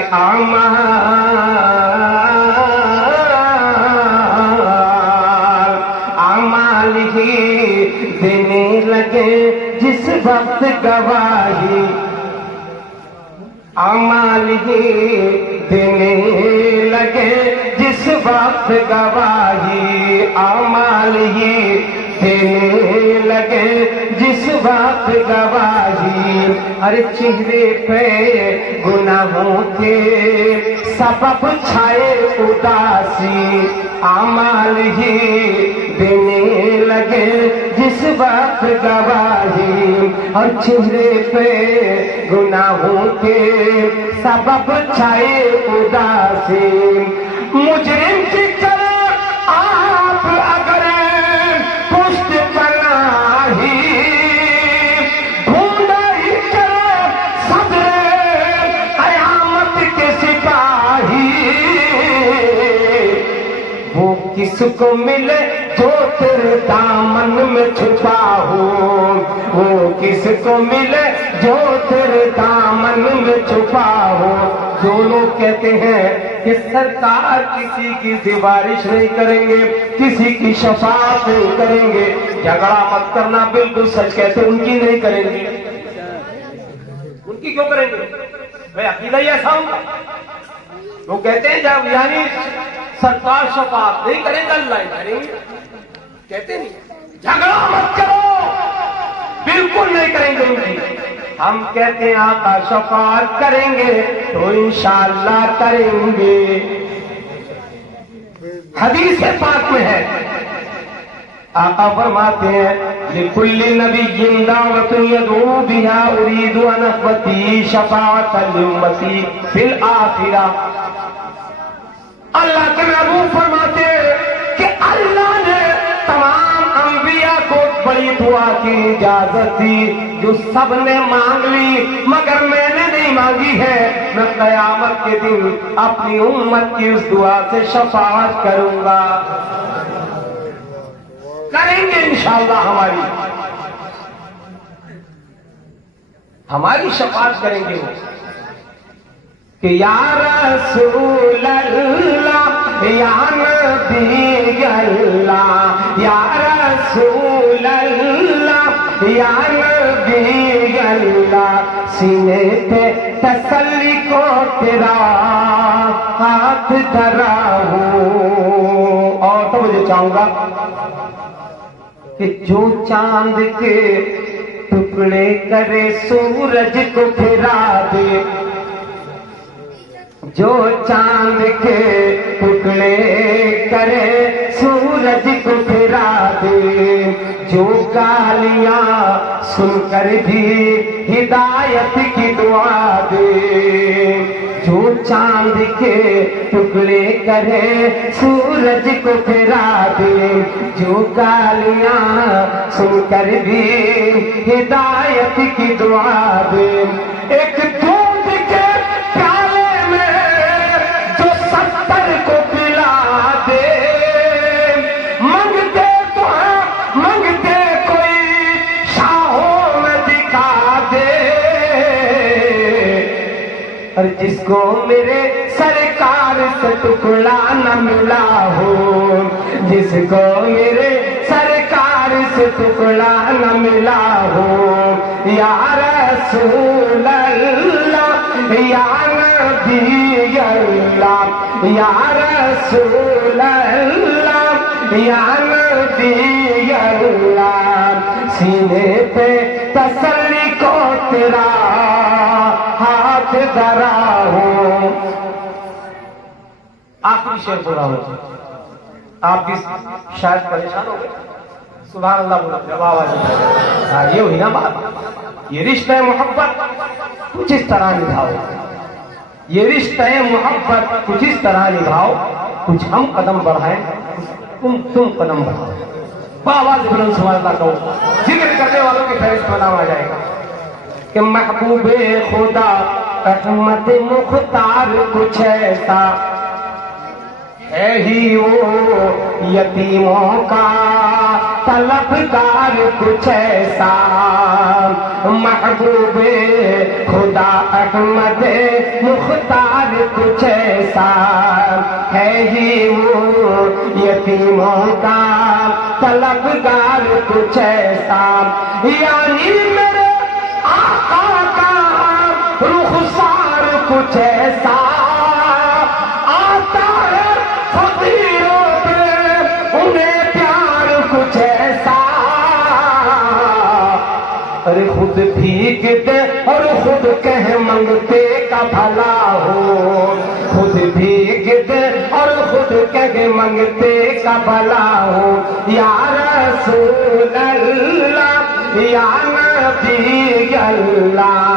आमाल ही देने लगे जिस वक्त गवाही, आमाल ही देने लगे जिस वक्त गवाही, आमाल ही देने लगे जिस वक्त गवाही। अरे चेहरे पे गुनाहों के सबब छाए उदासी, आमाल ही देने लगे जिस वक्त गवाही। और चेहरे पे गुनाहों के सबब छाए उदासी, मुजरिम की तरह आप अगर पुष्ट पनाही ढूंढ ही चले सदरे कयामत के सिपाही, वो किसको मिले जो तेरे दामन में छुपा हो, वो किसको मिले जो तेरे दामन में छुपा हो। जो लोग कहते हैं कि सरकार किसी की सिफारिश नहीं करेंगे, किसी की शफाअत नहीं करेंगे, झगड़ा मत करना, बिल्कुल सच कहते, उनकी नहीं करेंगे। उनकी क्यों करेंगे भाई? अकीदा ही ऐसा होगा। वो कहते हैं जब यानी सरकार शफाअत नहीं करेंगे, अल्लाह करेंगे, कहते नहीं। झगड़ा मत करो, बिल्कुल नहीं करेंगे उनकी। हम कहते हैं आका शफाअत करेंगे तो इंशाअल्लाह करेंगे। हदीस पाक में है, आका फरमाते हैं लिकुल्लि नबिय्यिन दावतुन यदऊ बिहा उरीदु अन अखवती शफाअतल उम्मती फिल आखिरह। अल्लाह के महबूब फरमाते कि अल्लाह ने तमाम अंबिया को बड़ी दुआ की इजाजत दी जो सबने मांग ली, मगर मैंने नहीं नहीं मांगी है, मैं क़यामत के दिन अपनी उम्मत की उस दुआ से शफाअत करूंगा। करेंगे इंशाअल्लाह, हमारी शफाअत करेंगे वो कि या रसूल अल्लाह या नबी अल्लाह, या रसूल अल्लाह या नबी अल्लाह, सीने पे तसल्ली को तेरा हाथ धरा हूँ। और तो मुझे चाहूंगा कि जो चांद के टुकड़े करे सूरज को फिरा दे, जो चांद के टुकड़े करे सूरज को फिरा दे, जो गालियां सुनकर भी हिदायत की दुआ दे, जो चांद के टुकड़े करे सूरज को फिरा दे, जो गालियां सुनकर भी हिदायत की दुआ दे, एक दूध के प्याले में जो 70 को पिला दे, मंगते तो है, मंगते कोई शाहों में दिखा दे, और जिसको मेरे सरकार से टुकड़ा न मिला हो, जिसको मेरे सरकार से टुकड़ा न मिला हो, या रसूल अल्लाह या नबी अल्लाह, या रसूल अल्लाह या नबी अल्लाह, सीने पे तसल्ली को तेरा हाथ धरा हूँ। आखिरी शेर बोला मुझे, आप भी शायद परेशान हो गए। सुभान अल्लाह बोला, हाँ ये हुई ना बात। ये रिश्ते मोहब्बत कुछ इस तरह निभाओ, ये रिश्ते मोहब्बत कुछ इस तरह निभाओ, कुछ हम कदम बढ़ाएं, तुम कदम बढ़ाओ। आवाज बुलंद सुभान अल्लाह कहो, जिक्र करने वालों की फहरिस्त में नाम आ जाएगा कि महबूबे खुदा अहमद मुख्तार कुछ ऐसा है ही वो, यतीमों का तलबगार कुछ ऐसा, महबूबे खुदा अहमद मुख्तार कुछ ऐसा है ही वो, यतीमों का तलबगार कुछ ऐसा, यानी मेरे आका का रुखसार कुछ ऐसा, आता है फकीरों पे उन्हें प्यार कुछ ऐसा, अरे खुद भीगते और खुद कह मंगते का भला हो, खुद भीगते और खुद कह मंगते का भला हो, या रसूल अल्लाह या नबी अल्लाह,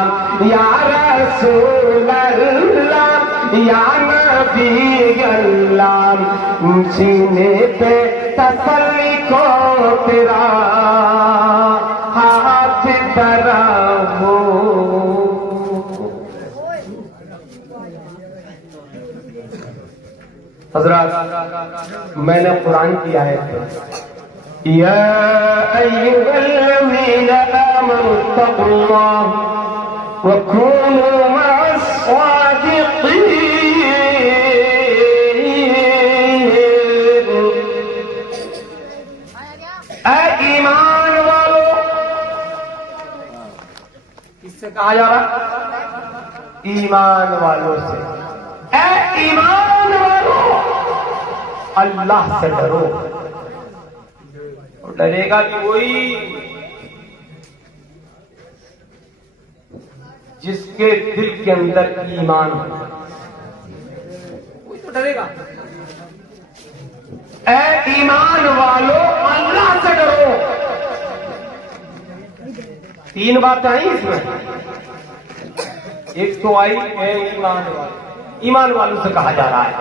या रसूल अल्लाह या नबी अल्लाह, सीने पे तसल्ली को तेरा हाथ धरा हो। हज़रात, मैंने कुरान की आयत या अय्युहल्लज़ीना आमनू तक़ुल्लाह व कूनू मअस-सादिक़ीन, ऐ ईमान वालों, किससे कहा जा रहा? ईमान वालों से। ऐ ईमान वालों, अल्लाह से डरो। और डरेगा भी वही जिसके दिल के अंदर ईमान हो, वही तो डरेगा। ऐ ईमान वालों, अल्लाह से डरो। 3 बातें आई इसमें। एक तो आई ऐ ईमान वालों, ईमान वालों से कहा जा रहा है।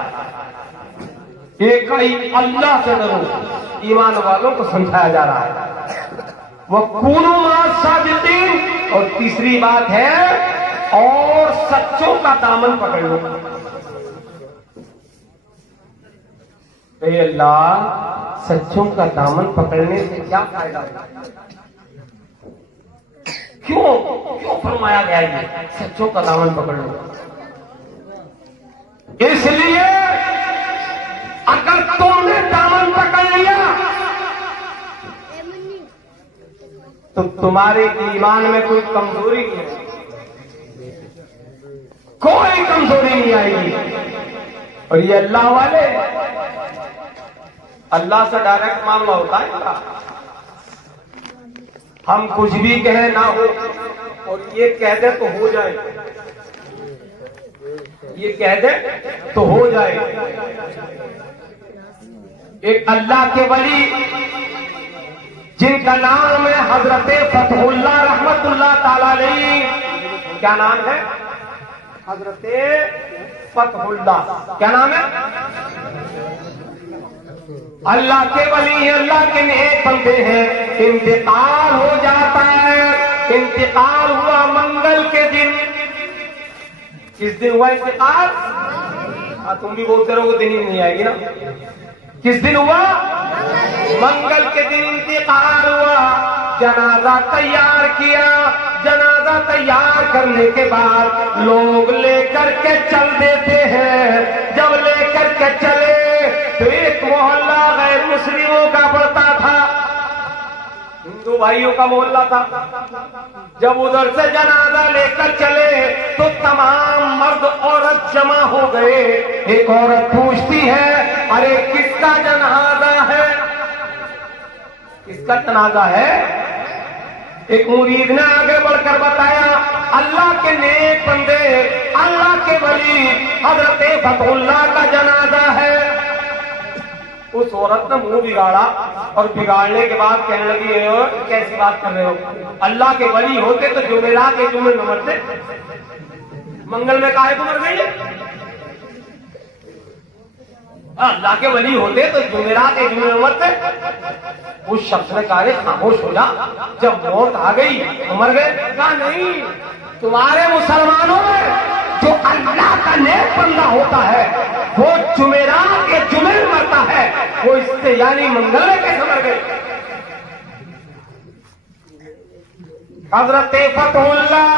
एक आई अल्लाह से डरो, ईमान वालों को समझाया जा रहा है। वह कूनू मअस-सादिक़ीन, और तीसरी बात है और सच्चों का दामन पकड़ लो। ए अल्लाह, सच्चों का दामन पकड़ने से क्या फायदा है? क्यों फरमाया गया ये सच्चों का दामन पकड़ लो? इसलिए अगर तुमने दामन पकड़ लिया तो तुम्हारे ईमान में कोई कमजोरी नहीं है, कोई कमजोरी नहीं आएगी। और ये अल्लाह वाले, अल्लाह से डायरेक्ट मामला होता है इनका। हम कुछ भी कहें ना हो, और ये कह दे तो हो जाए, ये कह दे तो हो जाए। एक अल्लाह के वली जिनका नाम है हजरत फतहुल्लाह रहमतुल्लाह ताला अलैहि, क्या नाम है? हजरत फतहुल्लाह, क्या नाम है? अल्लाह के वली, अल्लाह के नेक बंदे हैं। इंतकाल हो जाता है, इंतकाल हुआ मंगल के दिन। किस दिन हुआ इंतकाल? तुम भी बोलते रहोगे, दिन ही नहीं आएगी ना। किस दिन हुआ? मंगल के दिन इंतकाल हुआ। जनाजा तैयार किया, जनाजा तैयार करने के बाद लोग लेकर के चल देते हैं। जब लेकर के चले तो एक मोहल्ला गैर मुस्लिमों का पड़ता था, हिंदू भाइयों का मोहल्ला था। जब उधर से जनाजा लेकर चले तो तमाम मर्द औरत जमा हो गए। एक औरत पूछती है, अरे किसका जनाजा है? किसका जनाजा है? एक मुरीद ने आगे बढ़कर बताया, अल्लाह के नेक बंदे, अल्लाह के वली हजरत फतहुल्लाह का जनाजा है। उस औरत ने मुंह बिगाड़ा, और बिगाड़ने के बाद कहने लगी, कैसी बात कर रहे हो? अल्लाह के वली होते तो जुमेरात के जुमे में मरते, मंगल में काहे को मर गई? अल्लाह के वली होते तो जुमेरात के जुमे में मरते। उस शख्स ने कहा, खामोश हो जा, जब मौत आ गई तो मर गए। कहा नहीं, तुम्हारे मुसलमानों में जो अल्लाह का नेक बंदा होता है वो जुमेरात के जुमे में मरता है, वो इससे यानी मंगल में कैसे मर गए? हजरत फतहुल्लाह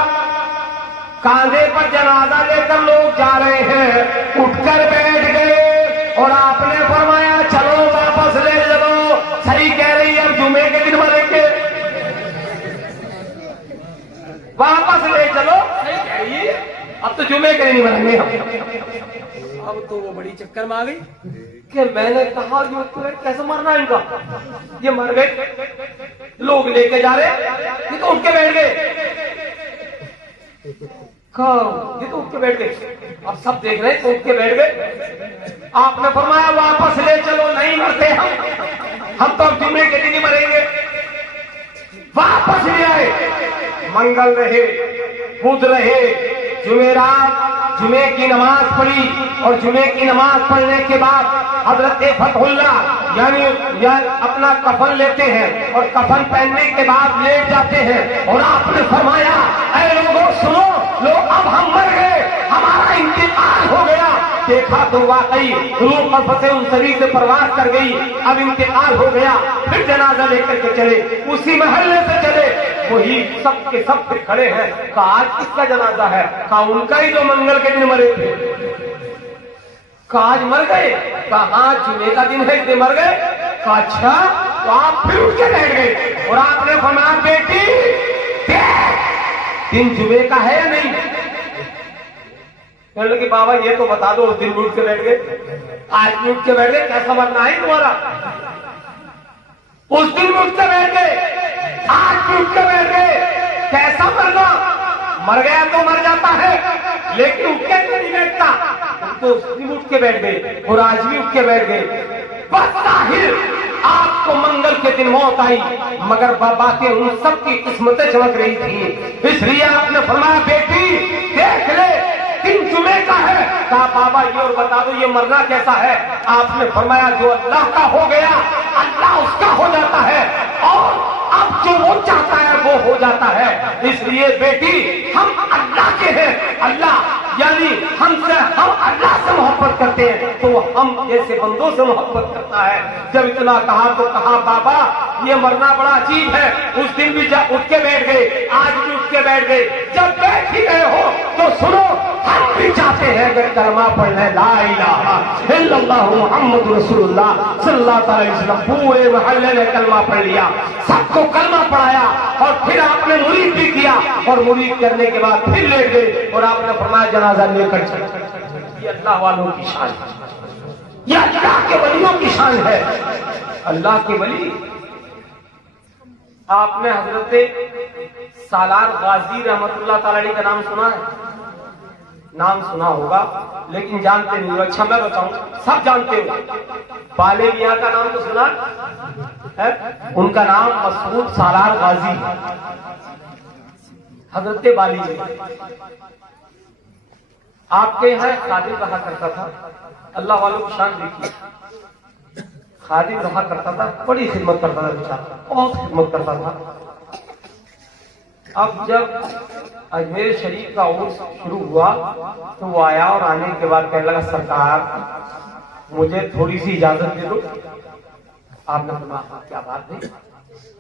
कांधे पर जनाजा लेकर लोग जा रहे हैं, उठकर बैठ गए और आपने फरमाया, चलो वापस ले चलो। सही कह रही है, अब जुमे के दिन मरेंगे, वापस ले चलो। सही कह रही है, अब तो जुमे के दिन मरेंगे हम। अब तो वो बड़ी चक्कर में आ गई कि मैंने कहा कैसे मरना इनका, ये मर गए। लोग लेके जा रहे, ये तो उठ के बैठ गए। ये तो उठ के बैठ गए। अब सब देख रहे हैं, तो उठ के बैठ गए। आपने फरमाया, वापस ले चलो, नहीं मरते हम तो अब जुमे के दिन ही मरेंगे। वापस ले आए, मंगल रहे, बुध रहे, जुमेरात, जुमे की नमाज पढ़ी, और जुमे की नमाज पढ़ने के बाद हजरत फतहुल्लाह यानी अपना कफन लेते हैं, और कफन पहनने के बाद लेट जाते हैं। और आपने फरमाया, ऐ लोगों सुनो, लो अब हम मर गए, हमारा इंतकाल हो गया। देखा तो वाकई रूह कब्र से उन शरीर से परवास कर गई, अब इंतकाल हो गया। फिर जनाजा लेकर के चले, उसी महल्ले से चले, वही सब के सब फिर खड़े हैं। कहा आज किसका जनाजा है? कहा उनका ही जो मंगल के दिन मरे थे। कहा आज मर गए? कहा जुमे का दिन है इसलिए मर गए। कहा अच्छा, तो आप फिर उठ के बैठ गए, और आपने फरमाया, बेटी दिन जुमे का है या नहीं? कहने लगे, बाबा ये तो बता दो, उस दिन उठ के बैठ गए, आज भी उठ के बैठ गए, कैसा मरना है तुम्हारा? उस दिन उठ के बैठ गए, आज भी उठ के बैठ गए, कैसा मरना? मर गया तो मर जाता है, लेकिन उठ के तो नहीं बैठता। तो उस दिन उठ के बैठ गए, और आज भी उठ के बैठ गए। बस जाहिर आपको मंगल के दिन मौत आई, मगर बातें उन सब की किस्मतें चमक रही थी। इसलिए आपने फरमाया, बेटी देख ले, दिन जुमे का है। कहा बाबा ये और बता दो, ये मरना कैसा है? आपने फरमाया, जो अल्लाह का हो गया, अल्लाह उसका हो जाता है, और अब जो वो चाहता है वो हो जाता है। इसलिए बेटी हम अल्लाह के हैं, अल्लाह, यानी हमसे, हम अल्लाह से मोहब्बत करते हैं तो हम जैसे बंदों से मोहब्बत करता है। जब इतना कहा तो कहा बाबा ये मरना बड़ा अजीब है। उस दिन भी उठ के बैठ गए, आज भी उठ के बैठ गए। जब बैठ ही गए हो तो सुनो, हम भी चाहते हैं अगर कलमा पढ़ने ला इलाहा इल्लल्लाह मुहम्मद रसूलुल्लाह सल्लल्लाहु अलैहि वसल्लम, पूरे मोहल्ले ने कलमा पढ़ लिया, सबको कलमा पढ़ाया और फिर आपने मुरीद भी किया और मुरीद करने के बाद फिर लेट गए और आपने फरमाया जनाजा लेकर चल। ये अल्लाह वालों की शान है, ये अल्लाह के वलियों की शान है। अल्लाह के वली, आपने हजरत सालार गाजी रहमतुल्लाह ताला अलैह का नाम सुना है? नाम सुना होगा लेकिन जानते नहीं हो। अच्छा मैं बताऊं, सब जानते हो। बाले मियां का नाम तो सुना है? उनका नाम मसूद सालार गाजी, हजरत बाली जी। आपके यहाँ खादिम रहा करता था, अल्लाह वालों की शान देखिए, खादिम रहा करता था, बड़ी खिदमत करता था बेचारा, बहुत खिदमत करता था। अब जब अजमेर शरीफ का उर्स शुरू हुआ तो वो आया और आने के बाद कहने लगा सरकार मुझे थोड़ी सी इजाजत दे दो। आपने कहा क्या बात है?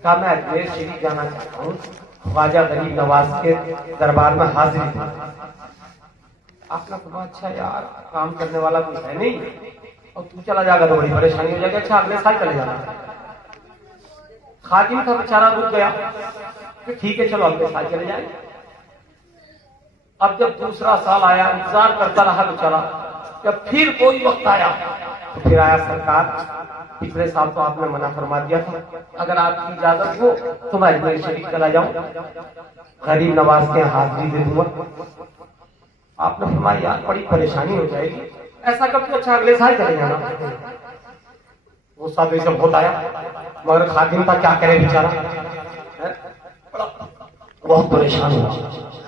कहा मैं अजमेर शरीफ जाना चाहता हूँ, ख्वाजा गरीब नवाज के दरबार में हाजिर था। आपने कहा अच्छा यार काम करने वाला कोई है नहीं और तू चला जाएगा तो बड़ी परेशानी हो जाएगी, अच्छा अगले साल चले जाना। खादिम का बेचारा रुक गया, ठीक है चलो अगले साल चले जाए। अब जब दूसरा साल आया, इंतजार करता रहा बेचारा, जब फिर कोई वक्त आया तो फिर आया सरकार पिछले साल तो आपने मना फरमा दिया था, अगर आपकी इजाजत हो तो मैं अजमेर शरीफ चला जाऊं, गरीब नवाज के हाजिरी दे दूंगा। आपने फरमाया यार बड़ी परेशानी हो जाएगी, ऐसा कर तो अच्छा अगले साल चले जाना। वो सब ऐसे होता आया, मगर खादिम का क्या करे बेचारा, बहुत परेशान हुआ,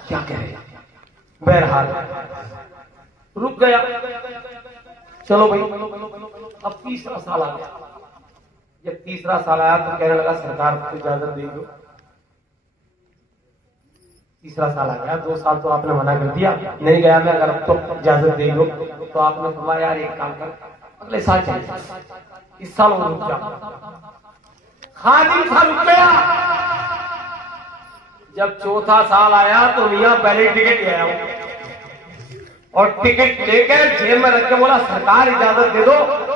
क्या करे। बहरहाल रुक गया, चलो भाई अब तीसरा साल आ गया। जब तीसरा साल आया तो कहने लगा सरकार को इजाजत दे दो। तीसरा साल आ गया, 2 साल तो आपने मना कर दिया, नहीं गया मैं, अगर अब तो इजाजत दे दो। तो आपने फरमाया यार एक काम कर अगले साल चले, इस साल और रुक जा। खादिम था रुक गया। जब चौथा साल आया तो मियां पहले टिकट ले आया और टिकट लेकर जेब में रख के बोला सरकार इजाजत दे दो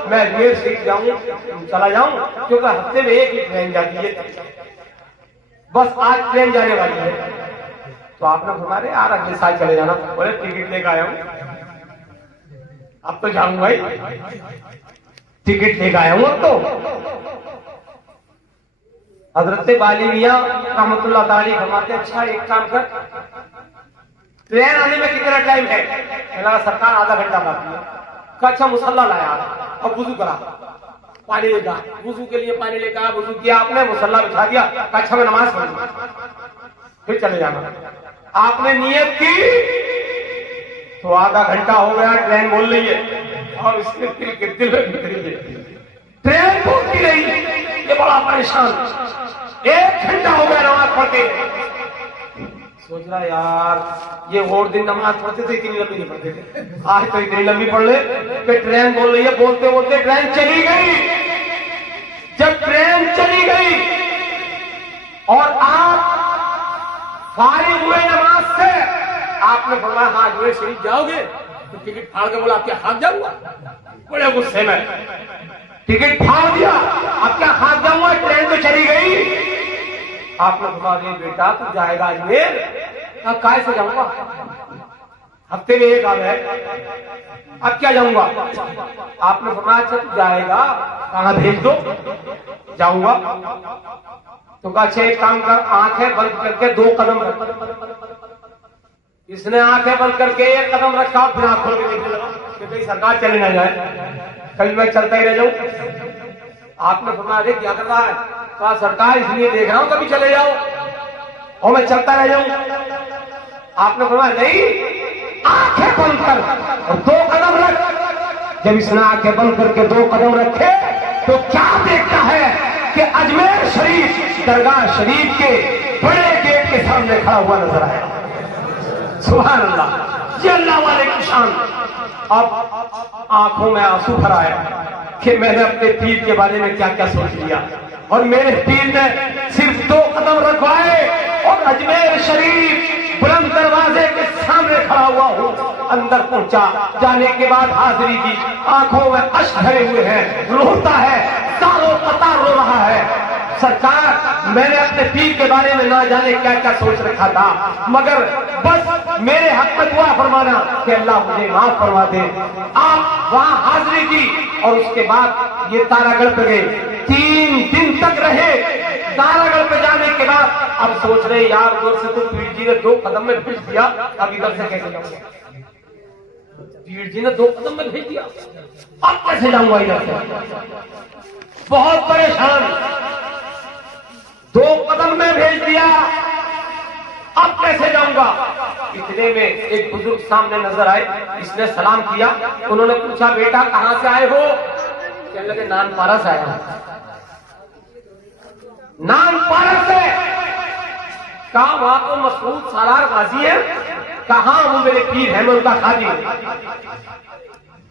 मैं अजमेर शरीफ जाऊं, चला जाऊं, क्योंकि हफ्ते में एक ही ट्रेन जाती है, बस आज ट्रेन जाने वाली है। तो आपने फरमाया यार अगले साल चले जाना। बोले टिकट लेकर आया हूं, अब तो जाऊंगा ही, टिकट लेकर आया हूं अब तो। हजरत बाली मियां रहमतुल्लाह ताला फरमाते अच्छा एक काम कर, ट्रेन आने में कितना टाइम है? लगा सरकार आधा घंटा बाकी है। अच्छा मुसल्ला लाया और वुजू करा, पानी लेगा, वुजू के लिए पानी लेकर वुजू किया आपने, मुसल्ला बिछा दिया, अच्छा मैं नमाज पढ़ूंगा फिर चले जाना। आपने नियत की तो आधा घंटा हो गया, ट्रेन बोल रही है और इसके दिल में भीतरी है, ट्रेन बोलती रही, ये बड़ा परेशान, 1 घंटा हो गया नमाज पढ़ते। सोच रहा यार ये और दिन नमाज पढ़ते थे इतनी लंबी नहीं पढ़ते थे, आज तो इतनी लंबी पढ़ ले कि ट्रेन बोल रही है, बोलते बोलते ट्रेन चली गई। जब ट्रेन चली गई और आप फारिग हुए नमाज से, आपने फरमाया हाँ अजमेर शरीफ जाओगे? तो टिकट फाड़ के बोला आप क्या हाथ जाऊंगा? बड़े गुस्से में टिकट फाड़ दिया, अब क्या हाथ जाऊंगा, ट्रेन तो चली गई। आपने फरमाया बेटा तू जाएगा अजमेर? काय से जाऊंगा, हफ्ते में एक आ गए, अब क्या जाऊंगा? आपने फरमाया अच्छा तू जाएगा, कहाँ भेज दो? जाऊंगा। तो कहा अच्छा एक काम कर, आंखें बंद करके 2 कदम रख। इसने आंखें बंद करके 1 कदम रखा, फिर आंख खोल के देखने लगा कि कहीं सरकार चले ना जाए, कभी मैं चलता ही रह जाऊं। आपने फरमाया अरे क्या कर रहा है? कहा सरकार इसलिए देख रहा हूं कभी चले जाओ और मैं चलता रह जाऊं। आपने फरमाया नहीं, आंखें बंद कर और 2 कदम रख। जब इसने आंखें बंद करके 2 कदम रखे तो क्या देखता है कि अजमेर शरीफ दरगाह शरीफ के बड़े गेट के सामने खड़ा हुआ नजर आया। सुभान अल्लाह, ये अल्लाह वाले की शान। अब आंखों में आंसू भर आया कि मैंने अपने पीर के बारे में क्या क्या सोच लिया, और मेरे पीर ने सिर्फ 2 कदम रखवाए और अजमेर शरीफ बुलंद दरवाजे के सामने खड़ा हुआ हूँ। अंदर पहुंचा, जाने के बाद हाजिरी की, आंखों में अश्क भरे हुए हैं, रोता है, तारों कतार रो रहा है। सरकार, मैंने अपने पीर के बारे में ना जाने क्या क्या सोच रखा था, मगर बस मेरे हक में दुआ फरमाना कि अल्लाह मुझे माफ फरमा दे। आप वहां हाजिरी की और उसके बाद ये तारागढ़ पे गए, 3 दिन तक रहे। तारागढ़ पे जाने के बाद अब सोच रहे यार, उधर से तो पीर जी ने 2 कदम में भेज दिया, अब इधर से कैसे जाऊंगा? पीर जी ने 2 कदम में भेज दिया, अब कैसे जाऊंगा इधर से? बहुत परेशान, 2 कदम में भेज दिया, अब कैसे जाऊंगा? इतने में एक बुजुर्ग सामने नजर आए, इसने सलाम किया। उन्होंने पूछा, बेटा कहां से आए हो? कहने लगे, नानपारा से आया हूं। नानपारा से? कहा वहां तो मसूद सालार गाजी है। कहा वो मेरे पीर है, मैं उनका खादी हूं।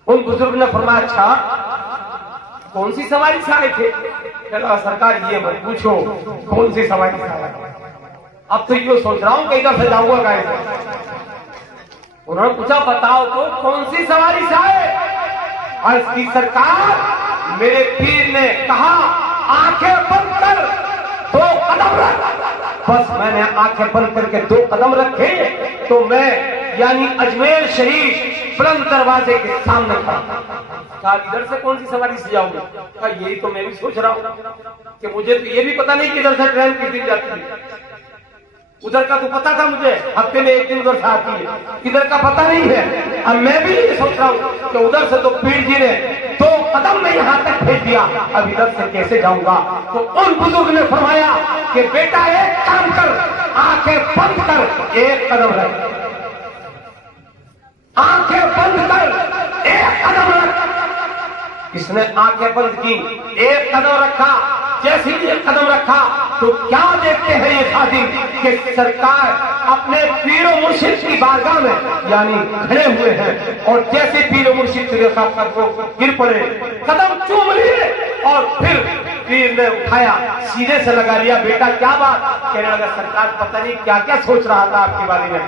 उन बुजुर्ग ने फरमाया, अच्छा कौन सी सवारी से आए थे? कहला, सरकार ये मत पूछो कौन सी सवारी से आए, अब तो ये सोच रहा हूं कि इधर से जाऊंगा कैसे। उन्होंने पूछा, बताओ तो कौन सी सवारी से आए? अर्ज की, सरकार मेरे पीर ने कहा आंखें बंद कर 2 कदम रख। बस मैंने आंखें बंद करके 2 कदम रखे तो मैं यानी अजमेर शरीफ बुलंद दरवाजे के सामने खड़ा। कहा, इधर से कौन सी सवारी से जाऊंगी? कहा, यही तो मैं भी सोच रहा हूं कि मुझे तो ये भी पता नहीं कि इधर से ट्रेन किस दिन जाती है। उधर का तो पता था मुझे, हफ्ते में 1 दिन उधर से आती है, इधर का पता नहीं है। अब मैं भी ये सोच रहा हूँ कि उधर से तो पीर जी ने 2 कदम में यहाँ तक भेज दिया, अब इधर से कैसे जाऊंगा? तो उन बुजुर्ग ने फरमाया कि बेटा एक काम कर, आंखें बंद कर 1 कदम रख। आंखें बंद कर 1 कदम रख। इसने आंखें बंद की, 1 कदम रखा। जैसे ही 1 कदम रखा तो क्या देखते हैं ये खादिम कि सरकार अपने पीरो मुर्शिद की बारगाह में यानी खड़े हुए हैं, और जैसे पीरो मुर्शिद को गिर पड़े, कदम चूम लिए और फिर पीर ने उठाया, सीधे से लगा लिया। बेटा क्या बात? कहने लगा, सरकार पता नहीं क्या क्या सोच रहा था आपके बारे में,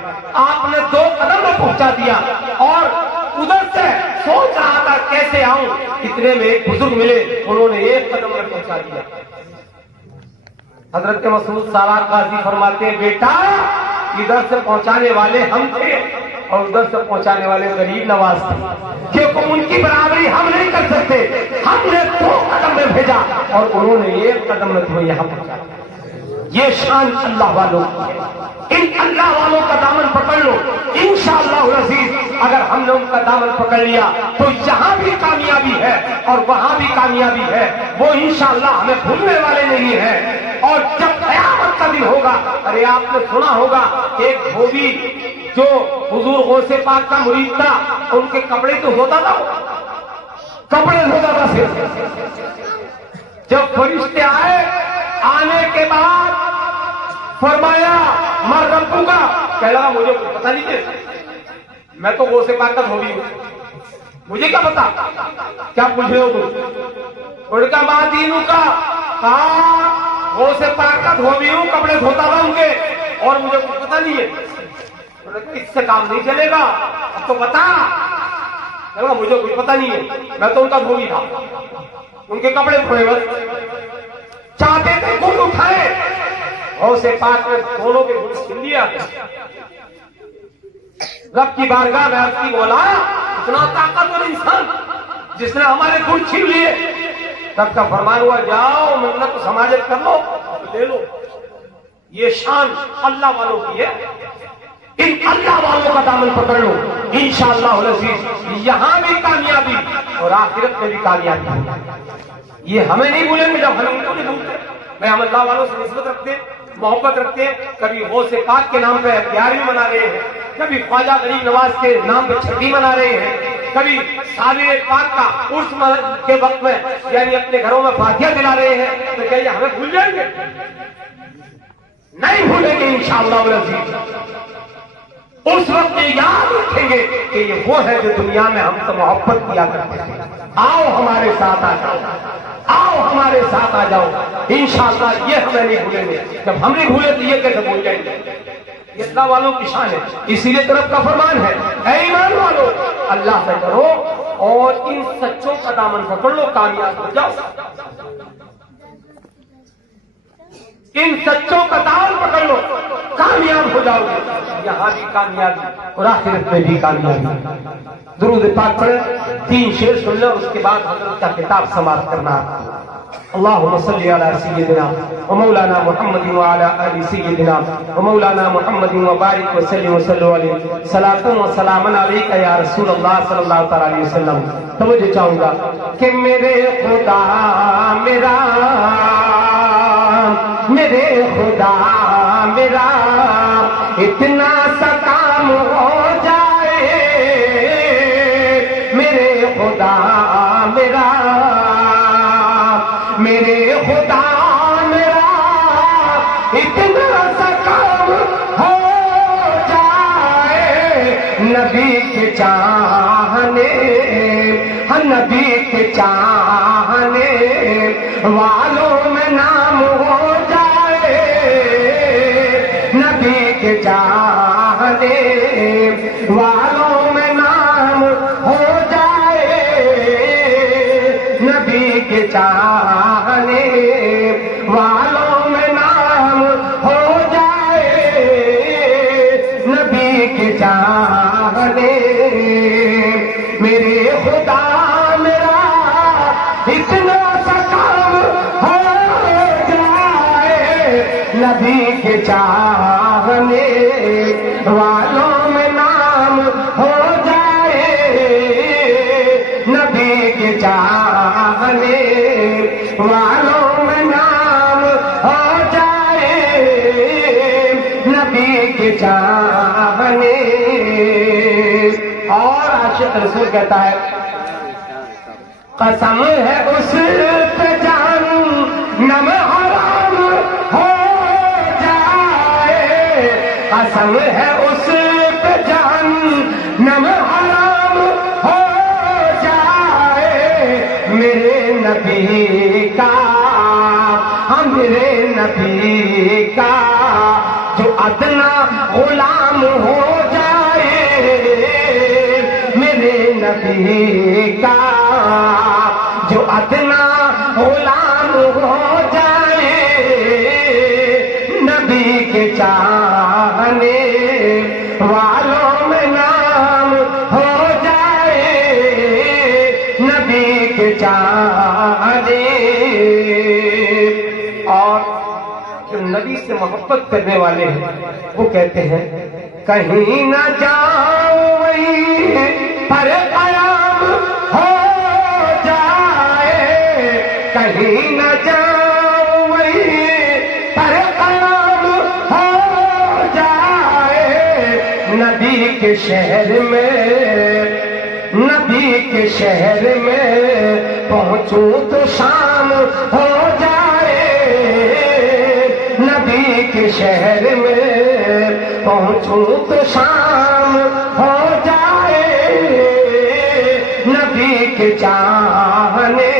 आपने 2 कदम में पहुंचा दिया और उधर से सोच रहा था कैसे आऊं। इतने में एक बुजुर्ग मिले, उन्होंने 1 कदम में पहुंचा दिया। हजरत मसूद सालार गाजी फरमाते हैं, बेटा इधर से पहुंचाने वाले हम थे और उधर से पहुंचाने वाले गरीब नवाज थे, क्योंकि उनकी बराबरी हम नहीं कर सकते। हमने 2 कदम में भेजा और उन्होंने 1 कदम में तुम्हें यहां पहुंचा। ये शान अल्लाह वालों की है। इन अल्लाह वालों का दामन पकड़ लो, इंशाअल्लाह अज़ीज़। अगर हमने उनका दामन पकड़ लिया तो यहाँ भी कामयाबी है और वहां भी कामयाबी है। वो इंशाअल्लाह हमें भूलने वाले नहीं है। और जब क़यामत का दिन होगा, अरे आपने सुना होगा कि एक धोबी जो हुजूर गौसे पाक का मुरीद था, उनके कपड़े तो धोता था, कपड़े धोता था सिर्फ। जब फरिश्ते आए, आने के बाद फरमाया, मर रब्बू का? कह लगा, मुझे कुछ पता नहीं है, मैं तो गौसे पाक का धोबी हूं, मुझे क्या पता क्या पूछ रहे हो तुम? उनका माँ दीनू का? कहा, गौसे पाक का धोबी हूं, कपड़े धोता था उनके, और मुझे कुछ पता नहीं है। इससे काम नहीं चलेगा, अब तो बता। मुझे कुछ पता नहीं है, मैं तो उनका धोबी था, उनके कपड़े धोए। बस चाहते थे घुट उठाए, गौसे पाक ने दोनों के घुट छीन लिया। रब की बारगाह में अर्ज़ की, बोला इतना ताकतवर इंसान जिसने हमारे घुट छीन लिए। तब का फरमान हुआ, जाओ मन्नत समाजत कर लो, ले लो। ये शान अल्लाह वालों की है। इन अल्लाह वालों का दामन पकड़ लो, इंशाअल्लाह अज़ीज़ यहां भी कामयाबी और आखिरत में भी कामयाबी। ये हमें नहीं भूलेंगे जब हम उनको नहीं भूलते। मैं हम अल्लाह वालों से निस्बत रखते, मोहब्बत रखते हैं। कभी गौसे पाक के नाम पे 11वीं मना रहे हैं, कभी ख्वाजा गरीब नवाज के नाम पे 6वीं मना रहे हैं, कभी साबिर पाक का उर्स के वक्त में यानी अपने घरों में फातिहा दिला रहे हैं। तो क्या ये हमें भूल जाएंगे? नहीं भूलेंगे इंशाअल्लाह अज़ीज़। उस वक्त ये याद रखेंगे कि ये वो है जो दुनिया में हमसे मोहब्बत किया करते थे। आओ हमारे साथ आ जाओ, आओ हमारे साथ आ जाओ। इंशाअल्लाह ये हमें नहीं भूलेंगे। जब हम नहीं भूले तो ये कैसे भूल जाएंगे? ये अल्लाह वालों की शान है, इसीलिए तरफ का फरमान है, ऐ ईमान वालों अल्लाह से करो और इन सच्चों का दामन पकड़ लो, कामयाब हो जाओ। इन सच्चों का दामन पकड़ लो, कामयाब हो जाओगे। यहाँ भी कामयाबी और आखिरत में भी कामयाबी। दुरूद पाक पढ़े, 3 शेर सुन लो, उसके बाद हज़रत का किताब समाप्त करना। अल्लाहुम्मा सल्ली अला सय्यिदिना व मौलाना मुहम्मदिन व अला आलि सय्यिदिना व मौलाना मुहम्मदिन व बारिक व सल्लिम व सल्लु अलैहि सलातुन व सलामन अलैका या रसूलल्लाह सल्लल्लाहु तआला अलैहि वसल्लम। तो मुझे चाहूंगा कि मेरे खुदा मेरा इतना सा काम हो जाए, मेरे खुदा मेरा इतना सा काम हो जाए। नबी के चाहने, नबी के चाहने वालों में नाम हो जाए, नबी के चाहने वालों में नाम हो जाए, नबी के चाहने वालों में नाम हो जाए, नबी के चाहने मेरे खुदा मेरा इतना सा काम हो जाए, नबी के चाहने वालों में नाम हो जाए, नबी के चाहने वालों में नाम हो जाए, नबी के चाहने। और आशिक रसूल कहता है, कसम है उस पे जान नम हराम हो जाए, कसम है उस पे जान नम हराम हो जाए, मेरे नबी का, हम मेरे नबी का जो अदना गुलाम हो जाए, मेरे नबी का जो अदना गुलाम हो जाए, नबी के चाहने वालों में नाम हो जाए, नबी के चाहने। और जो नबी से मोहब्बत करने वाले हैं वो कहते हैं, कहीं न जाओ वहीं पर कयाम हो जाए, कहीं न जाओ वहीं पर कयाम हो जाए, नबी के शहर में, नबी के शहर में पहुंचूं तो शाम हो जाए, नबी के शहर में पहुंचूं तो शाम हो जाए, नबी के चाहने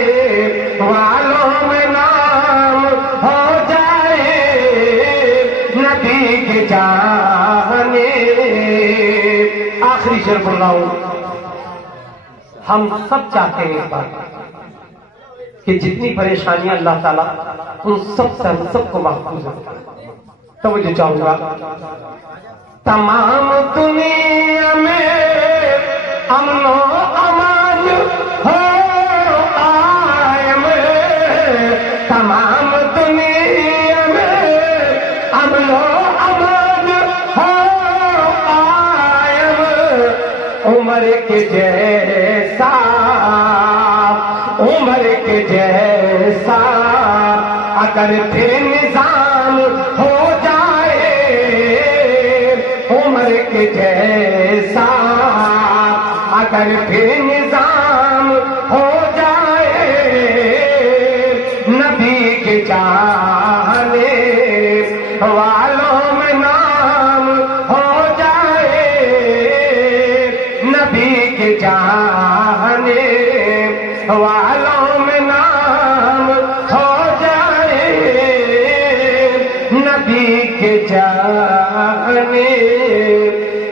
वालों में नाम हो जाए, नबी के चाहने। आखिरी शेर बोल रहा हूं, हम सब चाहते हैं इस बात कि जितनी परेशानियां अल्लाह ताला उन सब से हम सबको महफूज रखे। तो मुझे चाहूंगा तमाम दुनिया में अमनो अमान हो कायम, तमाम दुनिया में अमनो अमान हो कायम, उम्र के जैसा, उम्र के जैसा अगर फिर निजाम हो जाए, उम्र के जैसा अगर फिर निजाम हो जाए, नबी के चाहने वालों में नाम हो जाए,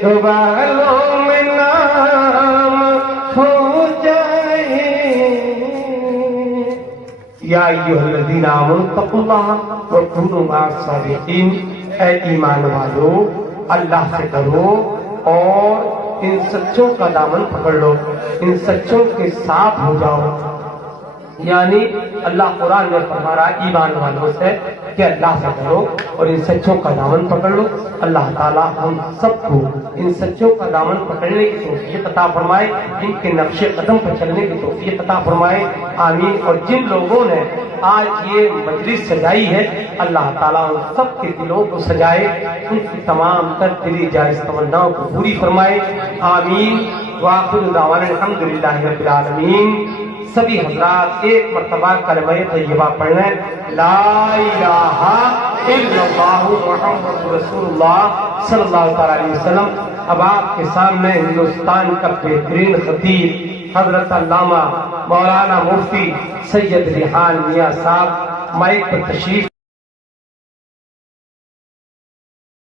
वालों में नाम हो जाए। या अय्युहल्लज़ीना आमनू तक़ुल्लाह व कूनू मअस-सादिक़ीन। ऐ ईमान वालों, अल्लाह से डरो और इन सच्चों का दामन पकड़ लो, इन सच्चों के साथ हो जाओ। यानी अल्लाह कुरान में फरमा रहा है ईमान वालों से कि अल्लाह से डरो और इन सच्चों का दामन पकड़ लो। अल्लाह ताला हम सबको इन सच्चों का दामन पकड़ने की तौफीक अता फरमाए, इनके नक्शे कदम पर चलने की तौफीक अता फरमाए, आमीन। और जिन लोगों ने आज ये मजलिस सजाई है, अल्लाह ताला उन सबके दिलों को सजाए, उनकी तमाम तर दिली जायज़ तमन्नाओं को पूरी फरमाए, आमीन। वाखिर दावाना अल्हम्दुलिल्लाहि रब्बिल आलमीन। सभी हजरात एक मर्तबा कलमा तय्यबा पढ़ना है, ला इलाहा इल्लल्लाहु मुहम्मदुर रसूलुल्लाह सल्लल्लाहु अलैहि वसल्लम। अब आपके सामने हिंदुस्तान का बेहतरीन खतीब हजरत अल्लामा मौलाना मुफ्ती सैयद रिहान मियां साहब माइक पर तशरीफ